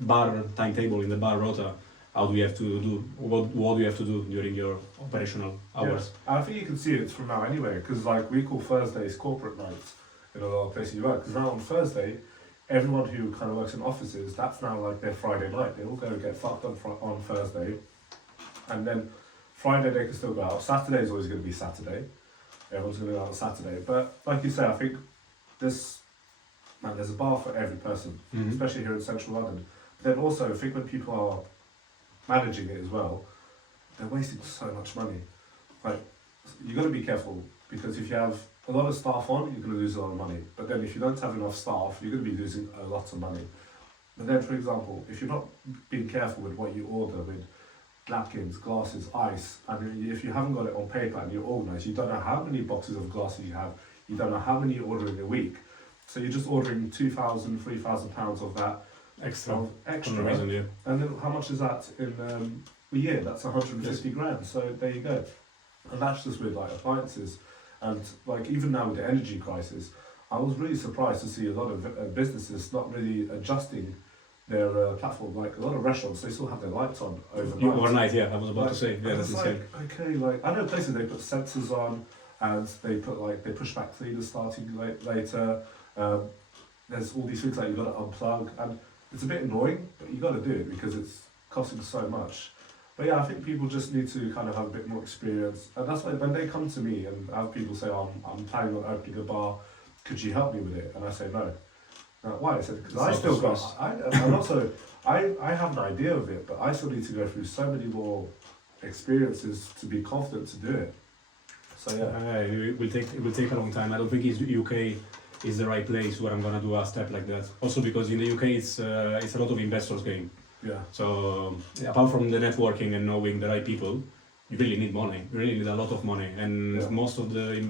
bar timetable, in the bar rota. How do you have to do? What do you have to do during your operational hours? Yeah. I think you can see it from now anyway, because like we call Thursdays corporate nights in a lot of places you work. Because now on Thursday, everyone who kind of works in offices, that's now like their Friday night. They all go and get fucked on Thursday, and then Friday they can still go out. Saturday is always going to be Saturday. Everyone's going to go out on Saturday. But like you say, I think there's a bar for every person, especially here in central London. But then also, I think when people are managing it as well, they're wasting so much money. Like, you got to be careful, because if you have a lot of staff on, you're going to lose a lot of money. But then if you don't have enough staff, you're going to be losing a lot of money. But then, for example, if you're not being careful with what you order, with napkins, glasses, ice, and if you haven't got it on paper and you're organised, you don't know how many boxes of glasses you have, you don't know how many you order in a week. So you're just ordering £2,000, £3,000 of that extra. Reason, yeah. And then how much is that in a year? That's 150 grand. So there you go. And that's just with like appliances. And like even now with the energy crisis, I was really surprised to see a lot of businesses not really adjusting their platform. Like a lot of restaurants, they still have their lights on overnight. Overnight, yeah, I was about to say. Yeah, that's insane. Okay, like I know places they put sensors on, and they push back cleaners starting later. There's all these things like you got to unplug, and it's a bit annoying, but you got to do it because it's costing so much. But yeah, I think people just need to kind of have a bit more experience, and that's why when they come to me and have people say, oh, I'm planning on opening a bar, could you help me with it? And I say no. Why? I said because I still got. I have an idea of it, but I still need to go through so many more experiences to be confident to do it. So yeah, it will take a long time. I don't think UK is the right place where I'm gonna do a step like that. Also because in the UK it's a lot of investors game. Yeah. So apart from the networking and knowing the right people, you really need money. You really need a lot of money, and most of the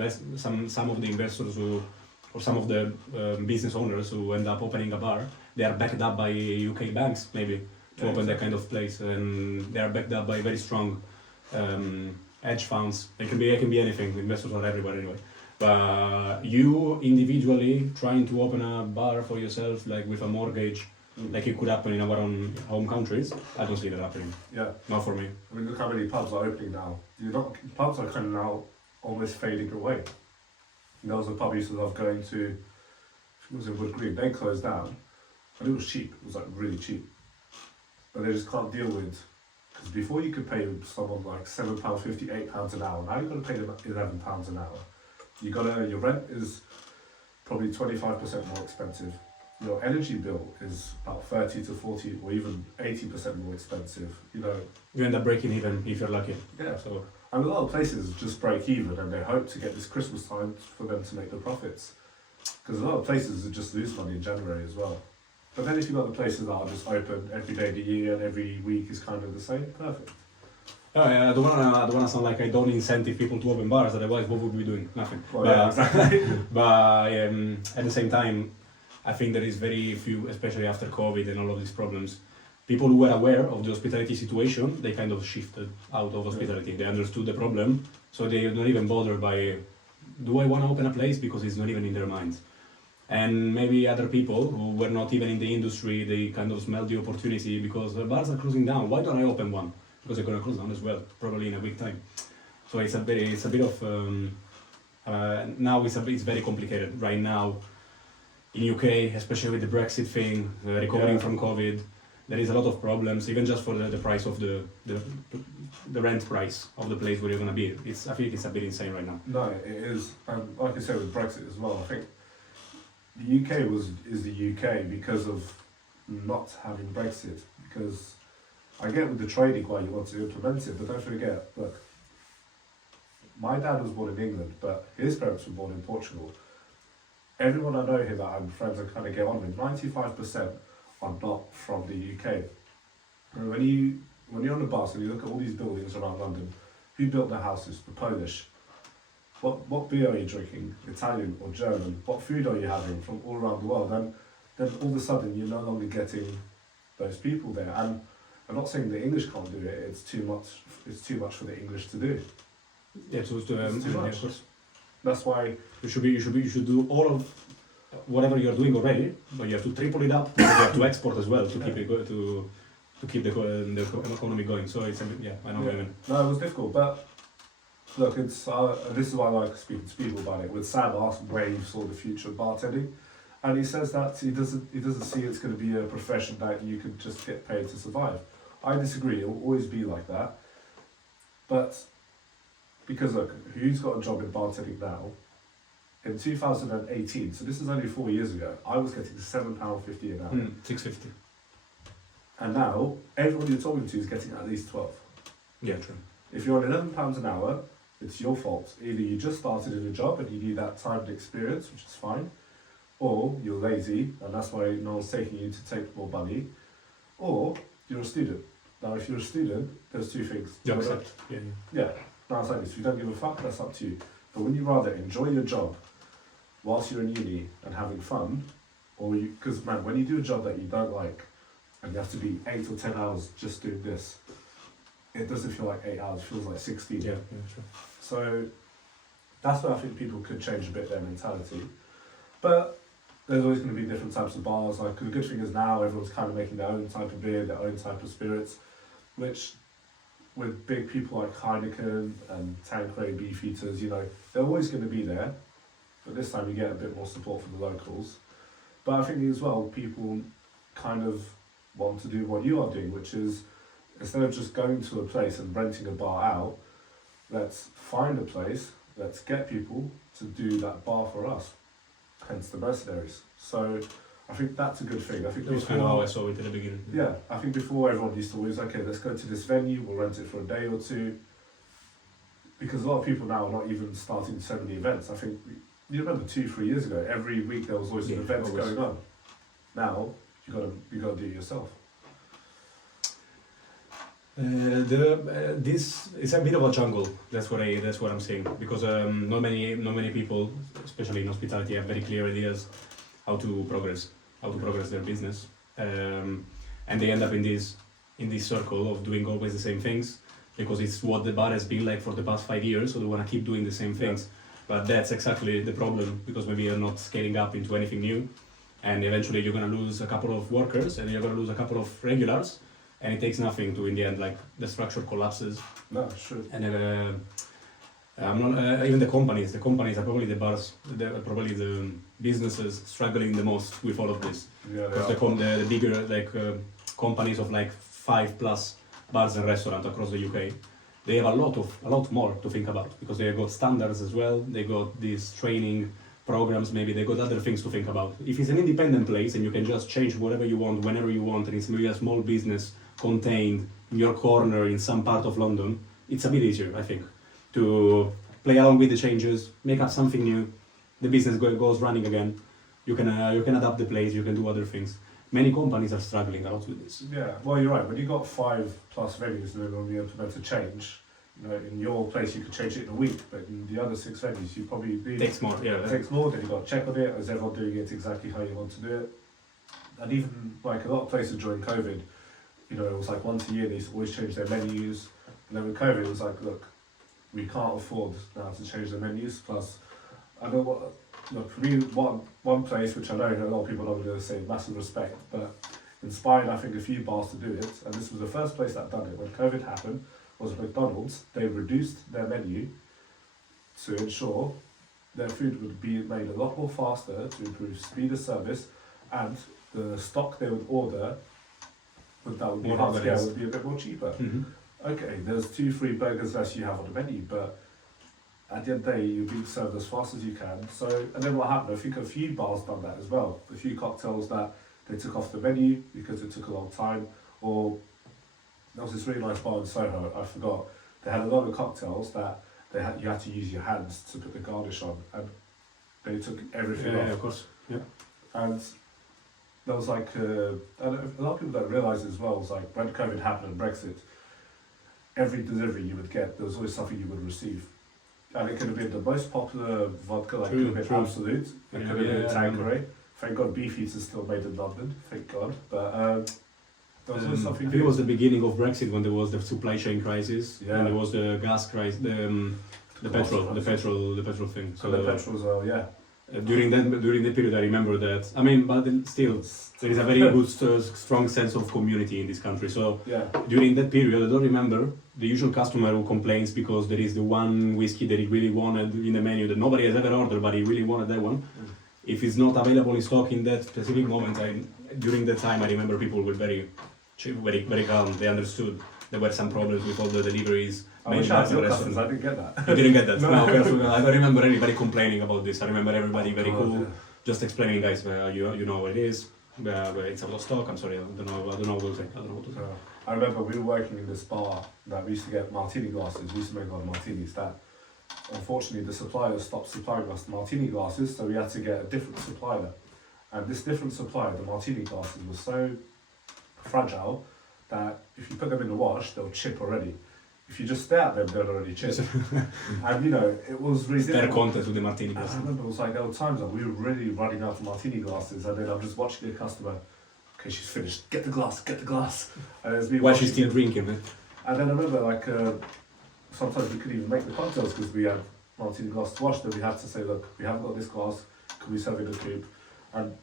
some of the investors who, or some of the business owners who end up opening a bar, they are backed up by UK banks maybe to open that kind of place, and they are backed up by very strong hedge funds. It can be anything. Investors are everywhere anyway. But you individually trying to open a bar for yourself, like with a mortgage, like it could happen in our own home countries, I don't see that happening. Yeah. Not for me. I mean, look how many pubs are opening now. Pubs are kind of now almost fading away. There was a pub I used to love going to, it was in Wood Green, they closed down, and it was cheap, it was like really cheap. But they just can't deal with, because before you could pay someone like £7.50, £8 an hour, now you've got to pay them £11 an hour. Your rent is probably 25% more expensive. Your energy bill is about 30 to 40 or even 80% more expensive. You end up breaking even if you're lucky. Yeah. So, and a lot of places just break even and they hope to get this Christmas time for them to make the profits. Because a lot of places just lose money in January as well. But then if you've got the places that are just open every day of the year and every week is kind of the same, perfect. I don't wanna sound like I don't incentive people to open bars, otherwise what would we be doing? Nothing. Well, yeah, exactly. But at the same time, I think there is very few, especially after COVID and all of these problems, people who were aware of the hospitality situation, they kind of shifted out of hospitality. They understood the problem, so they don't even bother by, do I want to open a place? Because it's not even in their minds. And maybe other people who were not even in the industry, they kind of smelled the opportunity because the bars are closing down. Why don't I open one? Because they're going to close down as well, probably in a week time. So it's a bit of now it's very complicated right now in UK, especially with the Brexit thing, recovering from COVID. There is a lot of problems, even just for the price of the rent price of the place where you're going to be. I think it's a bit insane right now. No, it is. And like I said with Brexit as well, I think the UK is the UK because of not having Brexit. Because I get with the trading why you want to implement it, but don't forget, look, my dad was born in England, but his parents were born in Portugal. Everyone I know here that I'm friends and kind of get on with, 95% are not from the UK. And when you're on the bus and you look at all these buildings around London, who built the houses? The Polish. What beer are you drinking? Italian or German? What food are you having from all around the world? And then all of a sudden you're no longer getting those people there. And I'm not saying the English can't do it. It's too much for the English to do. Yeah, so it's too much. Of course. That's why you should do all of whatever you're doing already, but you have to triple it up. You have to export as well to keep it to keep the economy going. So it's I know what you mean. No, it was difficult, but look, it's this is why I like speaking to people about it. With Sam asked where he saw the future of bartending, and he says that he doesn't see it's going to be a profession that you could just get paid to survive. I disagree. It will always be like that, but because look, who's got a job in bartending now? In 2018, so this is only 4 years ago, I was getting £7.50 an hour. £6.50. And now, everyone you're talking to is getting at least 12. Yeah, true. If you're on £11 an hour, it's your fault. Either you just started in a job and you need that time and experience, which is fine, or you're lazy, and that's why no one's taking you to take more money, or you're a student. Now, if you're a student, there's two things. You accept. Yeah. Now, it's like this. If you don't give a fuck, that's up to you. But when you rather enjoy your job whilst you're in uni and having fun, or you, because man, when you do a job that you don't like and you have to be 8 or 10 hours just doing this, it doesn't feel like 8 hours, it feels like 16. Yeah, sure. So that's where I think people could change a bit their mentality. But there's always going to be different types of bars. Like the good thing is now everyone's kind of making their own type of beer, their own type of spirits, which with big people like Heineken and Tanqueray, Beefeaters, you know, they're always going to be there. But this time you get a bit more support from the locals. But I think as well, people kind of want to do what you are doing, which is instead of just going to a place and renting a bar out, let's find a place, let's get people to do that bar for us. Hence the Mercenaries. So I think that's a good thing. I think that was kind of how I saw it at the beginning. Yeah, I think before everyone used to always, okay, let's go to this venue, we'll rent it for a day or two. Because a lot of people now are not even starting so many events. I think, you remember 2-3 years ago, every week there was always an event going on. Now, you gotta do it yourself. This is a bit of a jungle. That's what I'm saying, because not many people, especially in hospitality, have very clear ideas how to progress their business, and they end up in this circle of doing always the same things because it's what the bar has been like for the past 5 years, so they want to keep doing the same things. Yeah. But that's exactly the problem, because maybe you're not scaling up into anything new, and eventually you're going to lose a couple of workers and you're going to lose a couple of regulars. And it takes nothing to, in the end, like the structure collapses. No, sure. And I'm not even the companies are probably the bars, probably the businesses struggling the most with all of this. Yeah, because the bigger companies of 5+ bars and restaurants across the UK, they have a lot more to think about, because they got standards as well. They got these training programs, maybe they got other things to think about. If it's an independent place and you can just change whatever you want whenever you want, and it's maybe a small business contained in your corner in some part of London, it's a bit easier, I think, to play along with the changes, make up something new, the business goes running again, you can adapt the place, you can do other things. Many companies are struggling a lot with this. Yeah, well, you're right. When you got 5+ venues and then when you implement a change, You know, in your place you could change it in a week, but in the other 6 venues you probably do. Takes more, yeah. It takes more. Then you got to check on it. Is everyone doing it exactly how you want to do it? And even like a lot of places during COVID, you know, it was like once a year they used to always change their menus. And then with COVID, it was like, look, we can't afford now to change the menus. Plus, I know what. Look, for me, one place which I know a lot of people are not going to say massive respect, but inspired I think a few bars to do it, and this was the first place that done it when COVID happened. Was McDonald's. They reduced their menu to ensure their food would be made a lot more faster to improve speed of service, and the stock they would order that would be More hard to get organized. would be a bit more cheaper. Mm-hmm. Okay, there's 2 free burgers less you have on the menu, but at the end of the day, you're being served as fast as you can. So, and then what happened? I think a few bars done that as well. A few cocktails that they took off the menu because it took a long time. Or there was this really nice bar in Soho. I forgot. They had a lot of cocktails that you had to use your hands to put the garnish on, and they took everything off. Yeah, of course. Yeah. And there was like and a lot of people don't realise as well. Was like when COVID happened and Brexit, every delivery you would get, there was always something you would receive. And it could have been the most popular vodka, like True, could have been true. Absolute, it Yeah, could have been yeah, Tanqueray. Thank God Beefeater is still made in London, thank God. But there was always I something think it new. was the beginning of Brexit when there was the supply chain crisis, Yeah. and there was the gas crisis, the petrol thing. So the petrol as well, yeah. During that period, I remember that. I mean, but then still, there is a very good, strong sense of community in this country. So Yeah, during that period, I don't remember the usual customer who complains because there is the one whiskey that he really wanted in the menu that nobody has ever ordered, but he really wanted that one. Mm. If it's not available in stock in that specific moment, during that time, I remember people were very calm. They understood there were some problems with all the deliveries. I wish I had your customers, I didn't get that. You didn't get that. No. No, okay, so I don't remember anybody complaining about this. I remember everybody very God, cool, yeah. just explaining, guys, you know what it is. It's out of stock. I'm sorry, I don't know what to say. I don't know what to say. I remember we were working in this bar that we used to get martini glasses. We used to make a lot of martinis. That unfortunately the supplier stopped supplying us the martini glasses, so we had to get a different supplier. And this different supplier, the martini glasses, were so fragile that if you put them in the wash, they'll chip already. If you just stare at them, they'll already chip. And you know, it was really Spare difficult. content with the martini And I glass. remember it was like there were times that we were really running out of martini glasses, and then I'm just watching the customer. Okay, she's finished. Get the glass. Get the glass. And there's me While watching she's still it. drinking, man. And then I remember like sometimes we couldn't even make the cocktails because we had martini glass to wash. Then we had to say, look, we haven't got this glass. Can we serve it in a coupe? And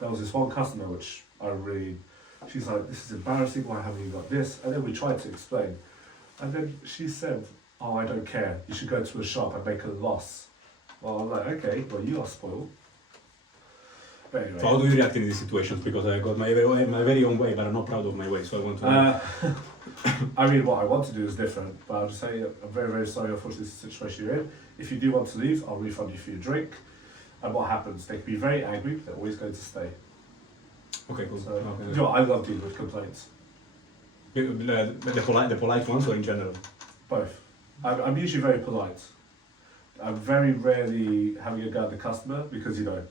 there was this one customer which I really, she's like, this is embarrassing. Why haven't you got this? And then we tried to explain. And then she said, oh, I don't care. You should go to a shop and make a loss. Well, I'm like, okay, well, you are spoiled. But anyway. So how do you react in these situations? Because I got my very own way, but I'm not proud of my way, so I want to. I mean, what I want to do is different, but I'll just say I'm very, very sorry, unfortunately, this is the situation you're in. If you do want to leave, I'll refund you for your drink. And what happens? They can be very angry, but they're always going to stay. Okay, cool. So, Okay. you know, I love dealing with complaints. The polite ones or in general? Both. I'm usually very polite. I'm very rarely having a go at the customer because, you know,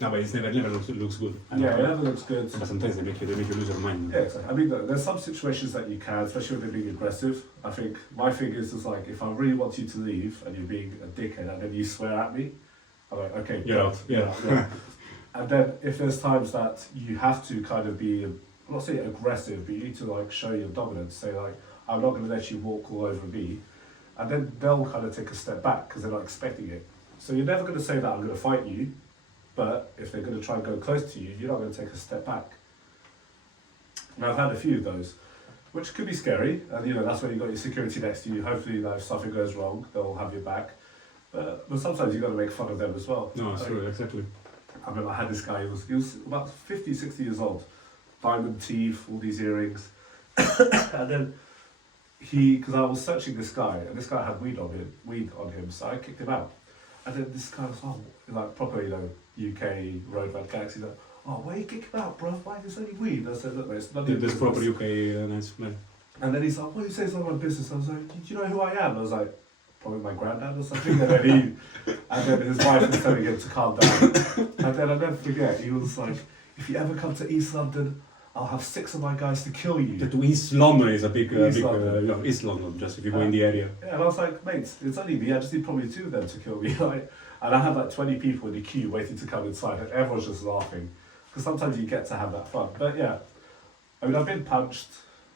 No, but it never looks good. I yeah, know. it never looks good. But sometimes they make you lose your mind. Yeah, exactly. I mean, look, there's some situations that you can, especially when they're being aggressive. I think my thing is like, if I really want you to leave and you're being a dickhead and then you swear at me, I'm like, okay, You're out. Yeah. yeah. And then if there's times that you have to kind of be, I'm not saying aggressive, but you need to like show your dominance, say like, I'm not going to let you walk all over me. And then they'll kind of take a step back because they're not expecting it. So you're never going to say that I'm going to fight you, but if they're going to try and go close to you, you're not going to take a step back. And I've had a few of those, which could be scary, and you know that's when you've got your security next to you. Hopefully, you know, if something goes wrong, they'll have your back. But sometimes you've got to make fun of them as well. No, it's true, exactly. I remember I had this guy, he was about 50, 60 years old, diamond teeth, all these earrings. And then because I was searching this guy, and this guy had weed on him, so I kicked him out. And then this guy was like proper, you know, UK roadman gangs. He's like, oh, why you kick him out, bro? Why there's only weed? I said, look, mate, it's none of your There's business. proper UK nice man. And then he's like, well, you say it's not my business. I was like, do you know who I am? I was like, probably my granddad or something. And then his wife was telling him to calm down. And then I'll never forget, he was like, if you ever come to East London, I'll have 6 of my guys to kill you. To East London is a big, East big London. you know, East London, just if you go in the area. Yeah, and I was like, mate, it's only me. I just need probably 2 of them to kill me. Like, and I had like 20 people in the queue waiting to come inside, and everyone's just laughing. Because sometimes you get to have that fun. But yeah, I mean, I've been punched,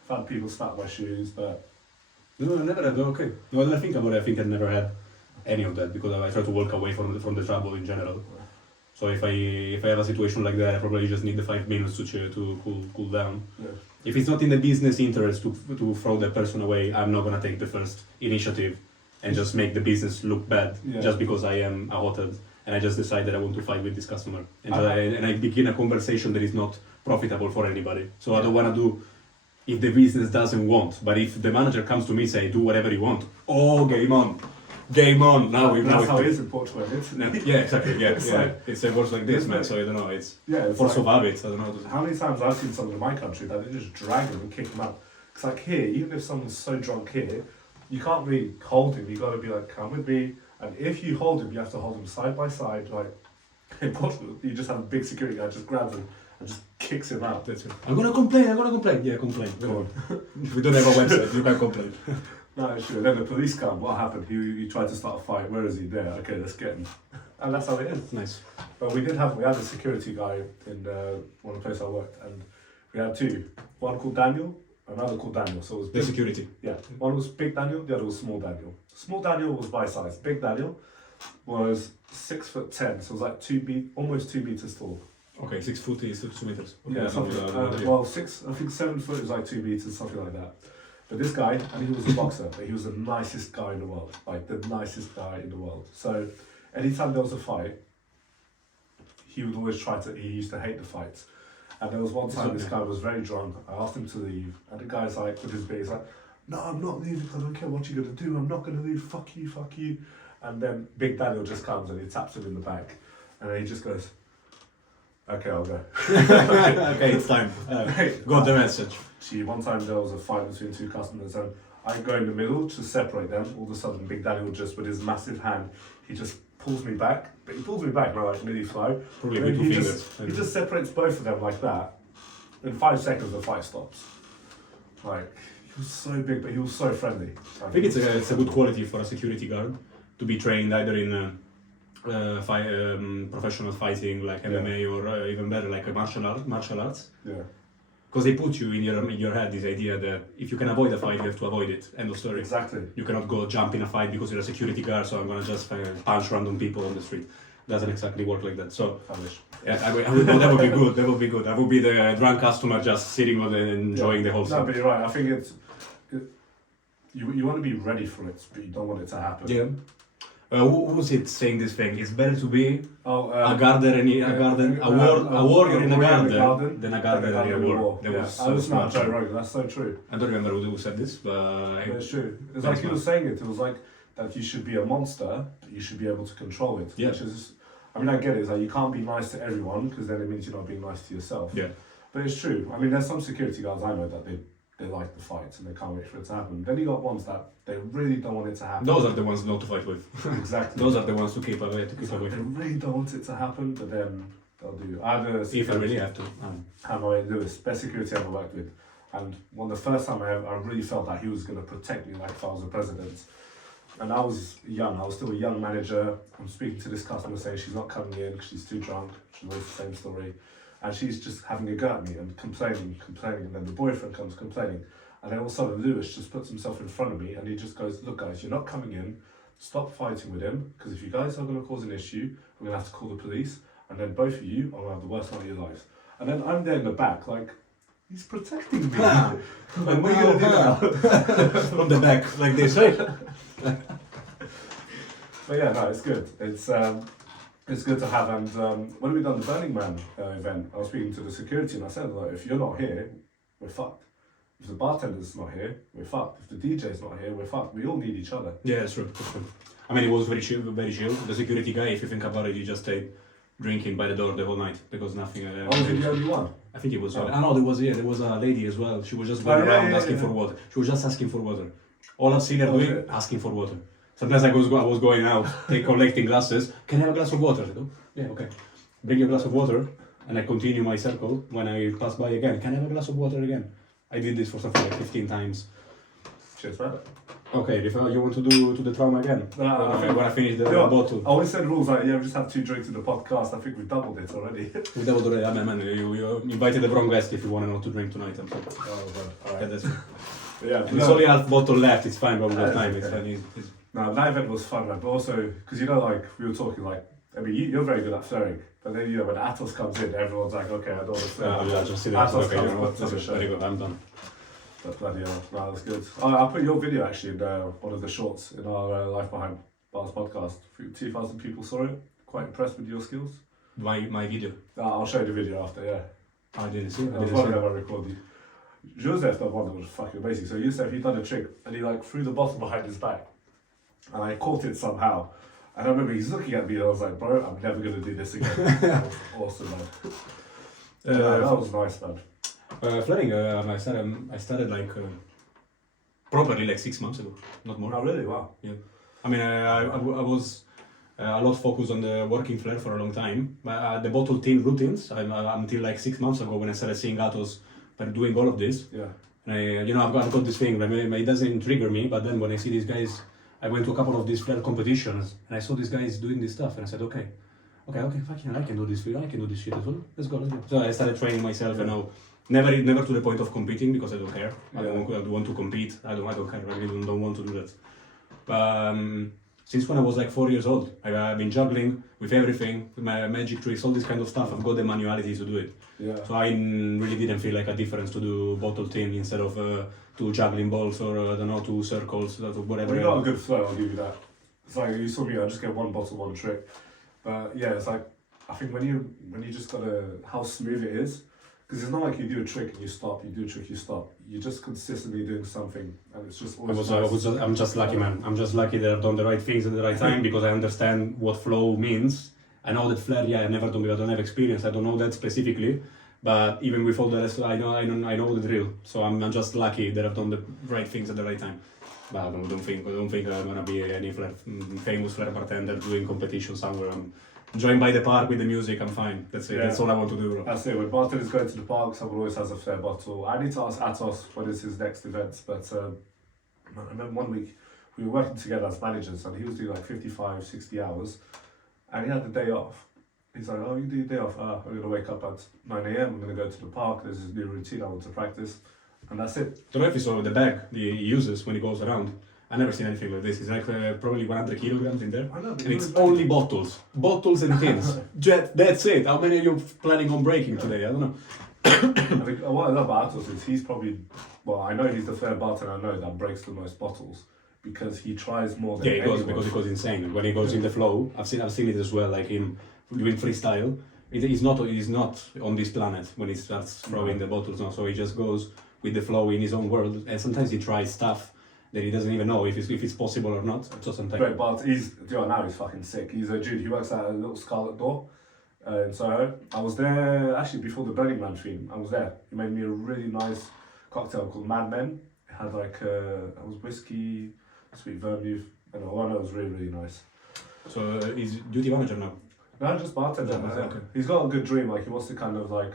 I've had people smack my shoes, but... No, I never had, okay. No, I think about it, I think I never had any of that, because I try to walk away from the trouble in general. So if I have a situation like that, I probably just need the 5 minutes to cool down. Yeah. If it's not in the business interest to throw that person away, I'm not gonna take the first initiative and just make the business look bad just because I am a hothead and I just decide that I want to fight with this customer and I begin a conversation that is not profitable for anybody. So I don't wanna do if the business doesn't want, but if the manager comes to me and say do whatever you want, oh game on. Game on! Now we know. That's how it is in Portugal, isn't it? Yeah, exactly. Yeah, It's yeah. like- It's works like this, man. So I don't know. It's force of habits. I don't know. How many times I've seen someone in my country that they just drag them and kick them out? Because like here, even if someone's so drunk here, you can't really hold him. You got to be like, come with me. And if you hold him, you have to hold him side by side. Like in Portugal, you just have a big security guy just grabs him and just kicks him out. That's it. I'm gonna complain. Yeah, complain. Go on. We don't have a website. You can complain. No, sure. Then the police come. What happened? He tried to start a fight. Where is he? There. Okay, let's get him. And that's how it is. Nice. But we had a security guy in one of the places I worked, and we had 2. One called Daniel, another called Daniel. So it was The security. Yeah. One was Big Daniel, the other was Small Daniel. Small Daniel was my size. Big Daniel was 6'10", so it was like almost 2 meters tall. Okay, 6 foot is 2 meters. Yeah, something. Well, 6. I think 7 foot is like 2 meters, something like that. But this guy, and he was a boxer, but he was the nicest guy in the world, like the nicest guy in the world. So anytime there was a fight, he would always he used to hate the fights. And there was one time this guy was very drunk, I asked him to leave, and the guy's like, with his beer, he's like, no, I'm not leaving, I don't care what you're going to do, I'm not going to leave, fuck you. And then Big Daniel just comes and he taps him in the back, and then he just goes, okay, I'll go. Okay, it's time. Got the message. Gee, one time there was a fight between 2 customers and I go in the middle to separate them. All of a sudden, Big Daniel just, with his massive hand, he just pulls me back. But he pulls me back and I like nearly fly. Probably with 2 fingers. He just separates both of them like that. In 5 seconds, the fight stops. Like, he was so big, but he was so friendly. I think it's a good quality for a security guard to be trained either in professional fighting like MMA or even better like a martial arts. Yeah. Because they put you in your head this idea that if you can avoid a fight, you have to avoid it. End of story. Exactly. You cannot go jump in a fight because you're a security guard, so I'm gonna just punch random people on the street. Doesn't exactly work like that. So I wish. yeah, that would be good. That would be good. I would be the drunk customer just sitting on and enjoying the whole thing. No, but you're right. I think you want to be ready for it, but you don't want it to happen. Yeah. Who's it saying this thing? It's better to be a warrior in a garden than a gardener in a war. That was I was not Joe Rogan. That's so true. I don't remember who said this, but it's true. It's like he was saying it. It was like that you should be a monster, but you should be able to control it. Yeah. Which is, I mean, I get it. It's like you can't be nice to everyone because then it means you're not being nice to yourself. Yeah. But it's true. I mean, there's some security guards I know that they like the fights and they can't wait for it to happen. Then you got ones that they really don't want it to happen. Those are the ones not to fight with. Exactly. Those are the ones to keep away. They really don't want it to happen, but then they'll do. I had a If I really have to. Hanoi Lewis, best security I ever worked with, and one of the first time I really felt that he was going to protect me like if I was the president. And I was young. I was still a young manager. I'm speaking to this customer saying she's not coming in because she's too drunk. She's always the same story. And she's just having a go at me and complaining, and then the boyfriend comes complaining. And then all of a sudden Lewis just puts himself in front of me and he just goes, look guys, you're not coming in, stop fighting with him, because if you guys are going to cause an issue, we're going to have to call the police, and then both of you are going to have the worst night of your lives. And then I'm there in the back like, he's protecting me. Like, what are you going to do now? From the back, like they say. But yeah, no, it's good. It's good to have. And when we done the Burning Man event, I was speaking to the security and I said, like, if you're not here, we're fucked. If the bartender's not here, we're fucked. If the DJ's not here, we're fucked. We all need each other. Yeah, that's true. I mean, it was very chill, very chill. The security guy, if you think about it, he just stayed drinking by the door the whole night because nothing. Oh, was he the only one? I think it was. Oh no, there was a lady as well. She was just going around asking for water. She was just asking for water. All I've seen her doing, asking for water. Sometimes I was going out, collecting glasses. Can I have a glass of water? I said, oh, yeah, okay. Bring your glass of water. and I continue my circle. When I pass by again, can I have a glass of water again? I did this for something like 15 times. Cheers, man. Okay, if you want to do to the trauma again, when I finish the bottle. I always said rules like, yeah, we just have 2 drinks in the podcast. I think we've doubled it already. We doubled already. Man, you invited the wrong guest if you want not to drink tonight. I'm sorry. Oh, man. All Yeah, right. that's Yeah, There's only half bottle left. It's fine, but we've got time. It's fine. No, that event was fun, man. But also, because you know, like we were talking, like I mean, you're very good at flaring, but then you know when Atos comes in, everyone's like, okay, I don't want to flare. Yeah, just sit there. Atos Okay, comes, you know what? puts on a show. Very good. I'm done. But bloody hell, no, that's good. I put your video actually in one of the shorts in our Life Behind Bars podcast. 2,000 people saw it. Quite impressed with your skills. My video. I'll show you the video after. Yeah. I didn't see it. I was wondering if I recorded you. Joseph, that one was fucking amazing. So Yusef, he done a trick and he like threw the bottle behind his back, and I caught it somehow. And I remember he's looking at me and I was like, bro, I'm never gonna do this again. That was awesome, man. That was nice, man. Flaring, I started like properly like 6 months ago, not more. Oh really? Wow. Yeah. I mean, I was a lot focused on the working flare for a long time. But the bottle tin routines, until like 6 months ago when I started seeing Atos doing all of this. Yeah. And I've got this thing, like, it doesn't trigger me, but then when I see these guys, I went to a couple of these flare competitions and I saw these guys doing this stuff and I said, okay, fucking I can do this flare, I can do this shit as well. Let's go. So I started training myself and now never to the point of competing because I don't care. I don't want to compete. I don't care. I really don't want to do that. But since when I was like 4 years old, I've been juggling with everything, with my magic tricks, all this kind of stuff. I've got the manuality to do it. Yeah. So I really didn't feel like a difference to do bottle tin instead of 2 juggling balls or I don't know, 2 circles or whatever. Well, you got a good flow, I'll give you that. It's like you saw me, I just get 1 bottle, 1 trick. But yeah, it's like I think when you just gotta how smooth it is. Because it's not like you do a trick and you stop, you do a trick, you stop. You're just consistently doing something and it's just always I'm just lucky, man. I'm just lucky that I've done the right things at the right time because I understand what flow means. I know that flare, I've never done it, I don't have experience, I don't know that specifically. But even with all the rest, I know the drill. So I'm just lucky that I've done the right things at the right time. But I don't think I'm gonna be any famous flare bartender doing competition somewhere. I'm enjoying by the park with the music, I'm fine. That's it. Yeah. That's all I want to do, bro. That's it. When bartenders go to the park, someone always has a flare bottle. I need to ask Atos when is his next event. But I remember one week we were working together as managers and he was doing like 55, 60 hours and he had the day off. He's like, oh, you do your day off? I'm going to wake up at 9 a.m. I'm going to go to the park. There's this new routine I want to practice. And that's it. I don't know if you saw the bag he uses when he goes around. I've never seen anything like this. It's like probably 100 kilograms in there. I know, and it's only bottles. Bottles and tins. That's it. How many are you planning on breaking today? I don't know. I think what I love about Atos is he's probably, well, I know he's the third bartender I know that breaks the most bottles because he tries more than anyone. Because he goes insane. When he goes in the flow, I've seen it as well, like him doing freestyle. He's not on this planet when he starts throwing the bottles now, so he just goes with the flow in his own world, and sometimes he tries stuff that he doesn't even know if it's possible or not. So sometimes. Great, but now he's fucking sick. He's a dude. He works at a little Scarlet Door in Soho. I was there actually before the Burning Man theme. I was there. He made me a really nice cocktail called Mad Men. It had like it was whiskey, sweet vermouth, and all I know it was really really nice. So he's duty manager now. No, just bartender. Okay. He's got a good dream. Like he wants to kind of like.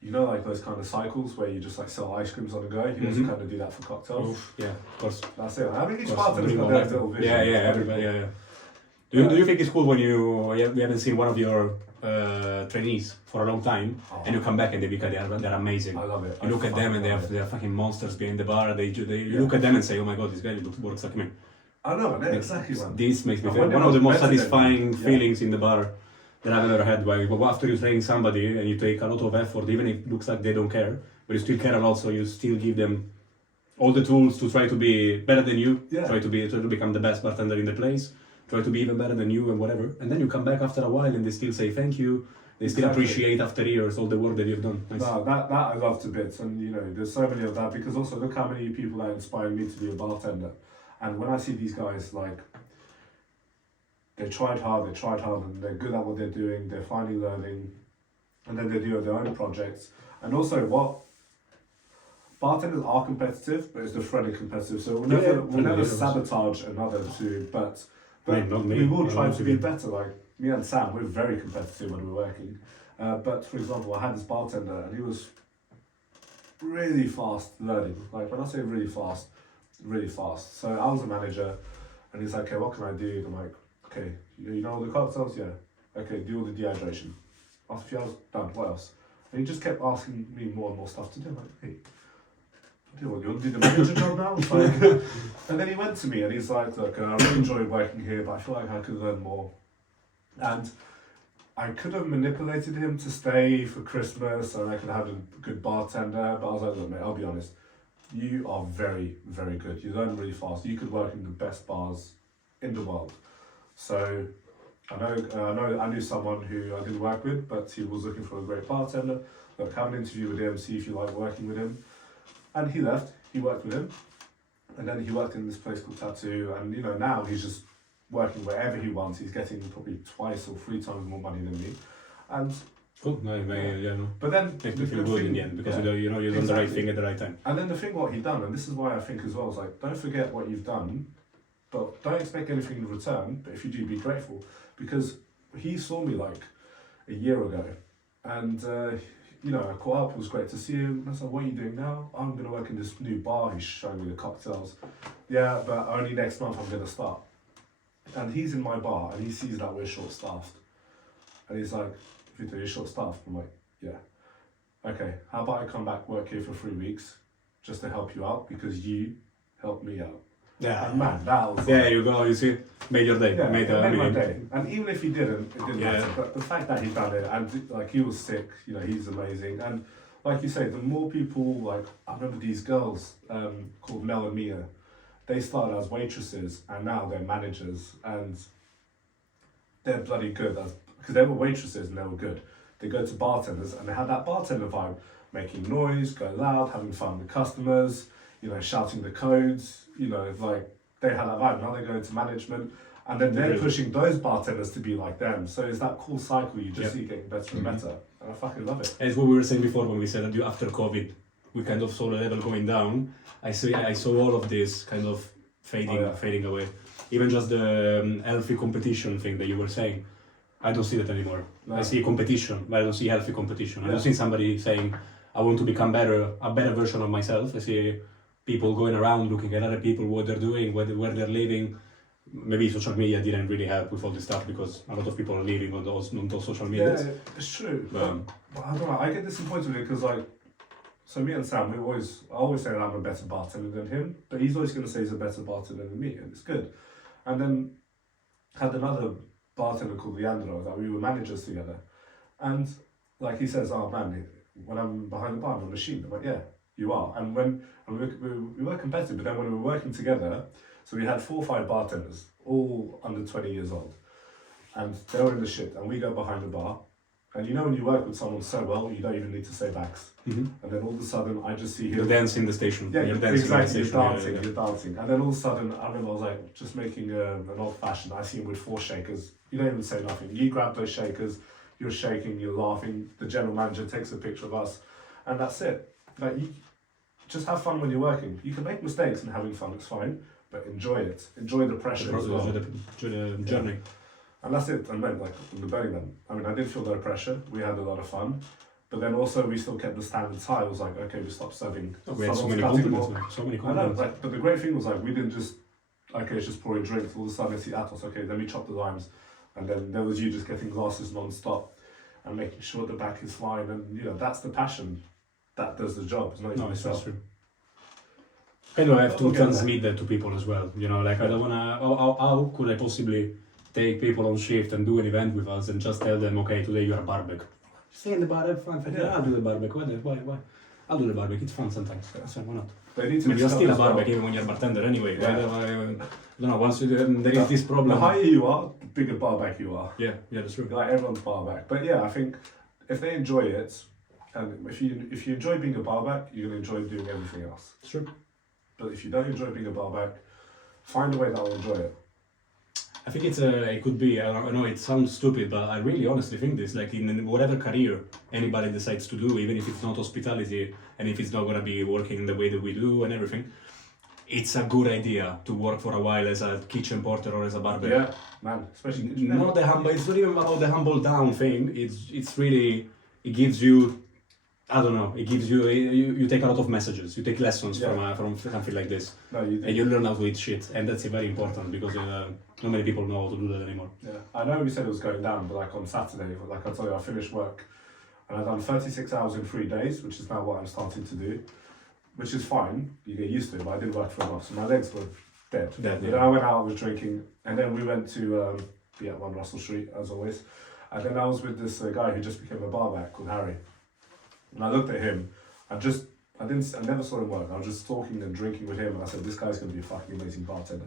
You know, like those kind of cycles where you just like sell ice creams on the go. He wants to kind of do that for cocktails. Oof, yeah, of course. That's it. I mean, each bartender's got their little vision. Everybody, yeah. Do you think it's cool when you haven't seen one of your trainees for a long time and you come back and they're amazing? I love it. You look at them and they're fucking monsters behind the bar. You look at them and say, oh my god, this guy works like me. I know, man. Exactly, man. This makes me feel one of the most satisfying feelings in the bar that I've ever had, where after you train somebody and you take a lot of effort, even if it looks like they don't care, but you still care a lot, so you still give them all the tools to try to be better than you, try to become the best bartender in the place, try to be even better than you and whatever. And then you come back after a while and they still say thank you, they still appreciate after years all the work that you've done. Nice. No, that I love to bits, and you know, there's so many of that, because also look how many people that inspire me to be a bartender. And when I see these guys, like, they tried hard, and they're good at what they're doing, they're finally learning, and then they do their own projects. And also, bartenders are competitive, but it's the friendly competitive, so we'll never sabotage another too, but we will try to be better. Like, me and Sam, we're very competitive when we're working. But for example, I had this bartender and he was really fast learning. Like when I say really fast, really fast. So I was a manager and he's like, okay, what can I do? And I'm like, okay, you know all the cocktails? Yeah. Okay, do all the dehydration. After a few hours, done. What else? And he just kept asking me more and more stuff to do. I'm like, hey, you want to do the manager job now? It's like, and then he went to me and he's like, look, I really enjoy working here, but I feel like I could learn more. And I could have manipulated him to stay for Christmas and I could have a good bartender, but I was like, look, mate, I'll be honest. You are very, very good. You learn really fast. You could work in the best bars in the world. So I knew someone who I didn't work with, but he was looking for a great bartender. Look, have an interview with him, see if you like working with him. And he left. He worked with him, and then he worked in this place called Tattoo. And now he's just working wherever he wants. He's getting probably 2 or 3 times more money than me. And cool, no. But then makes me feel good in the end because you're doing the right thing at the right time. And then the thing what he done, and this is why I think as well, is like, don't forget what you've done, but don't expect anything in return. But if you do, be grateful, because he saw me like a year ago, and I caught up. It was great to see him. I was like, what are you doing now? I'm going to work in this new bar. He's showing me the cocktails. Yeah, but only next month I'm going to start. And he's in my bar and he sees that we're short-staffed. And he's like, Vito, you're short-staffed? I'm like, yeah. Okay, how about I come back, work here for 3 weeks just to help you out because you helped me out. Yeah, and man, that was like, you go, you see, made your day. Yeah, made my day. And even if he didn't, it didn't Yeah. matter. But the fact that he done it, and like he was sick, he's amazing. And like you say, the more people, like I remember these girls called Mel and Mia, they started as waitresses and now they're managers and they're bloody good because they were waitresses and they were good. They go to bartenders and they had that bartender vibe, making noise, go loud, having fun with customers, shouting the codes, like they had that vibe. Now they go into management and then they're pushing those bartenders to be like them. So it's that cool cycle you just see getting better and better. And I fucking love it. As what we were saying before when we said that after COVID, we kind of saw the level going down. I saw all of this kind of fading away. Even just the healthy competition thing that you were saying, I don't see that anymore. No. I see competition, but I don't see healthy competition. Yeah. I don't see somebody saying, I want to become a better version of myself. I see people going around looking at other people, what they're doing, where they're living. Maybe social media didn't really help with all this stuff because a lot of people are living on those social media. Yeah, it's true. But I don't know, I get disappointed with it because so me and Sam, I always say that I'm a better bartender than him, but he's always going to say he's a better bartender than me, and it's good. And then had another bartender called Leandro that we were managers together, and like he says, oh man, when I'm behind the bar, I'm a machine. I'm like, yeah, you are. And we were competitive, but then when we were working together, so we had 4 or 5 bartenders, all under 20 years old, and they were in the shit, and we go behind the bar. And when you work with someone so well, you don't even need to say backs. Mm-hmm. And then all of a sudden, I just see him. You're dancing the station. Yeah, you're dancing exactly. The station. You're dancing. And then all of a sudden, I remember I was like, just making an old fashioned. I see him with 4 shakers. You don't even say nothing. You grab those shakers, you're shaking, you're laughing. The general manager takes a picture of us, and that's it. Like, you just have fun when you're working. You can make mistakes and having fun, it's fine, but enjoy it. Enjoy the pressure as well. Enjoy the journey. Yeah. And that's it. And then, like, from the Birmingham, I didn't feel no pressure. We had a lot of fun. But then also, we still kept the standards high. It was like, okay, we stopped serving. We had so many compliments. I know, but the great thing was, like, we didn't just, okay, it's just pouring drinks. All of a sudden, I see Atos, okay, let me chop the limes. And then there was you just getting glasses non-stop and making sure the back is fine. And, that's the passion that does the job. It's not even myself. That's true. Anyway, I have to transmit that to people as well. Like, I don't want to, how could I possibly take people on shift and do an event with us and just tell them, okay, today you're a barback. Stay in the bar, have fun. Yeah, I'll do the barback. Why? I'll do the barback. It's fun sometimes. That's why not? You're still a barback even when you're a bartender anyway. Yeah. I don't know, once there is this problem. The higher you are, the bigger barback you are. Yeah, that's true. Like everyone's barback. But yeah, I think if they enjoy it, and if you enjoy being a barback, you're going to enjoy doing everything else. It's true. But if you don't enjoy being a barback, find a way that will enjoy it. I think it could be, I know it sounds stupid, but I really honestly think this, like in whatever career anybody decides to do, even if it's not hospitality, and if it's not going to be working in the way that we do and everything, it's a good idea to work for a while as a kitchen porter or as a barber. Yeah, man, especially Not the humble. It's not even about the humble down thing. It's really, it gives you, I don't know. It gives you take a lot of messages. You take lessons from something like this. No, you do. And you learn how to eat shit, and that's very important because not many people know how to do that anymore. Yeah, I know we said it was going down, but like on Saturday, like I told you, I finished work and I've done 36 hours in 3 days, which is now what I'm starting to do, which is fine. You get used to it, but I did work for a month, so my legs were dead. Dead, But yeah. I went out, I was drinking, and then we went to be at 1 Russell Street as always, and then I was with this guy who just became a barback called Harry, and I looked at him. I never saw him work. I was just talking and drinking with him, and I said, this guy's going to be a fucking amazing bartender.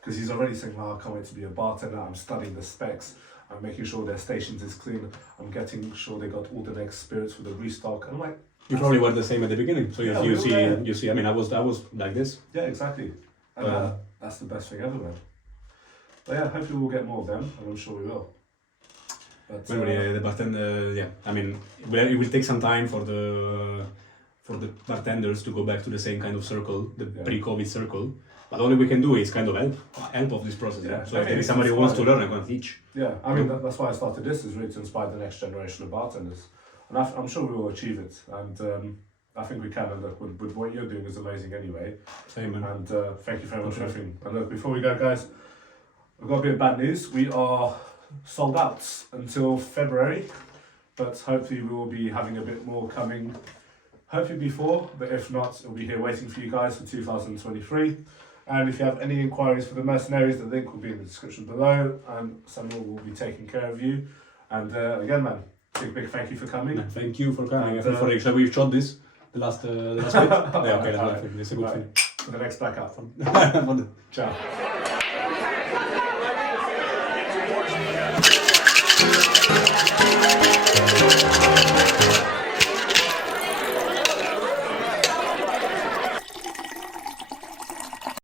Because he's already saying, oh, I can't wait to be a bartender. I'm studying the specs. I'm making sure their stations is clean. I'm getting sure they got all the next spirits for the restock. And I'm like, You probably were the same at the beginning. So Yeah, you we were see, there. you see. I mean, I was like this. yeah, exactly. And that's the best thing ever, man. But yeah, hopefully we'll get more of them, and I'm sure we will. But, Well, the bartender, yeah. I mean, it will take some time for the bartenders to go back to the same kind of circle, the Yeah. pre-COVID circle. But all we can do is kind of help of this process. Yeah. So if there is It's somebody who wants to inspiring. learn, I'm going to teach. yeah, I mean, that's why I started this, is really to inspire the next generation of bartenders. And I'm sure we will achieve it. And I think we can. And look, with what you're doing is amazing anyway. Same, man. And thank you very much for everything. And look, before we go, guys, we've got a bit of bad news. We are sold out until February, but hopefully we will be having a bit more coming, hopefully before, but if not, it'll be here waiting for you guys for 2023. And if you have any inquiries for the Mercenaries, the link will be in the description below, and Samu will be taking care of you. And again, man, big thank you for coming. No, thank you for coming. And, Shall we shot this? The last bit? Yeah, okay, Alright. that's a good thing. For the next blackout. For the- Ciao.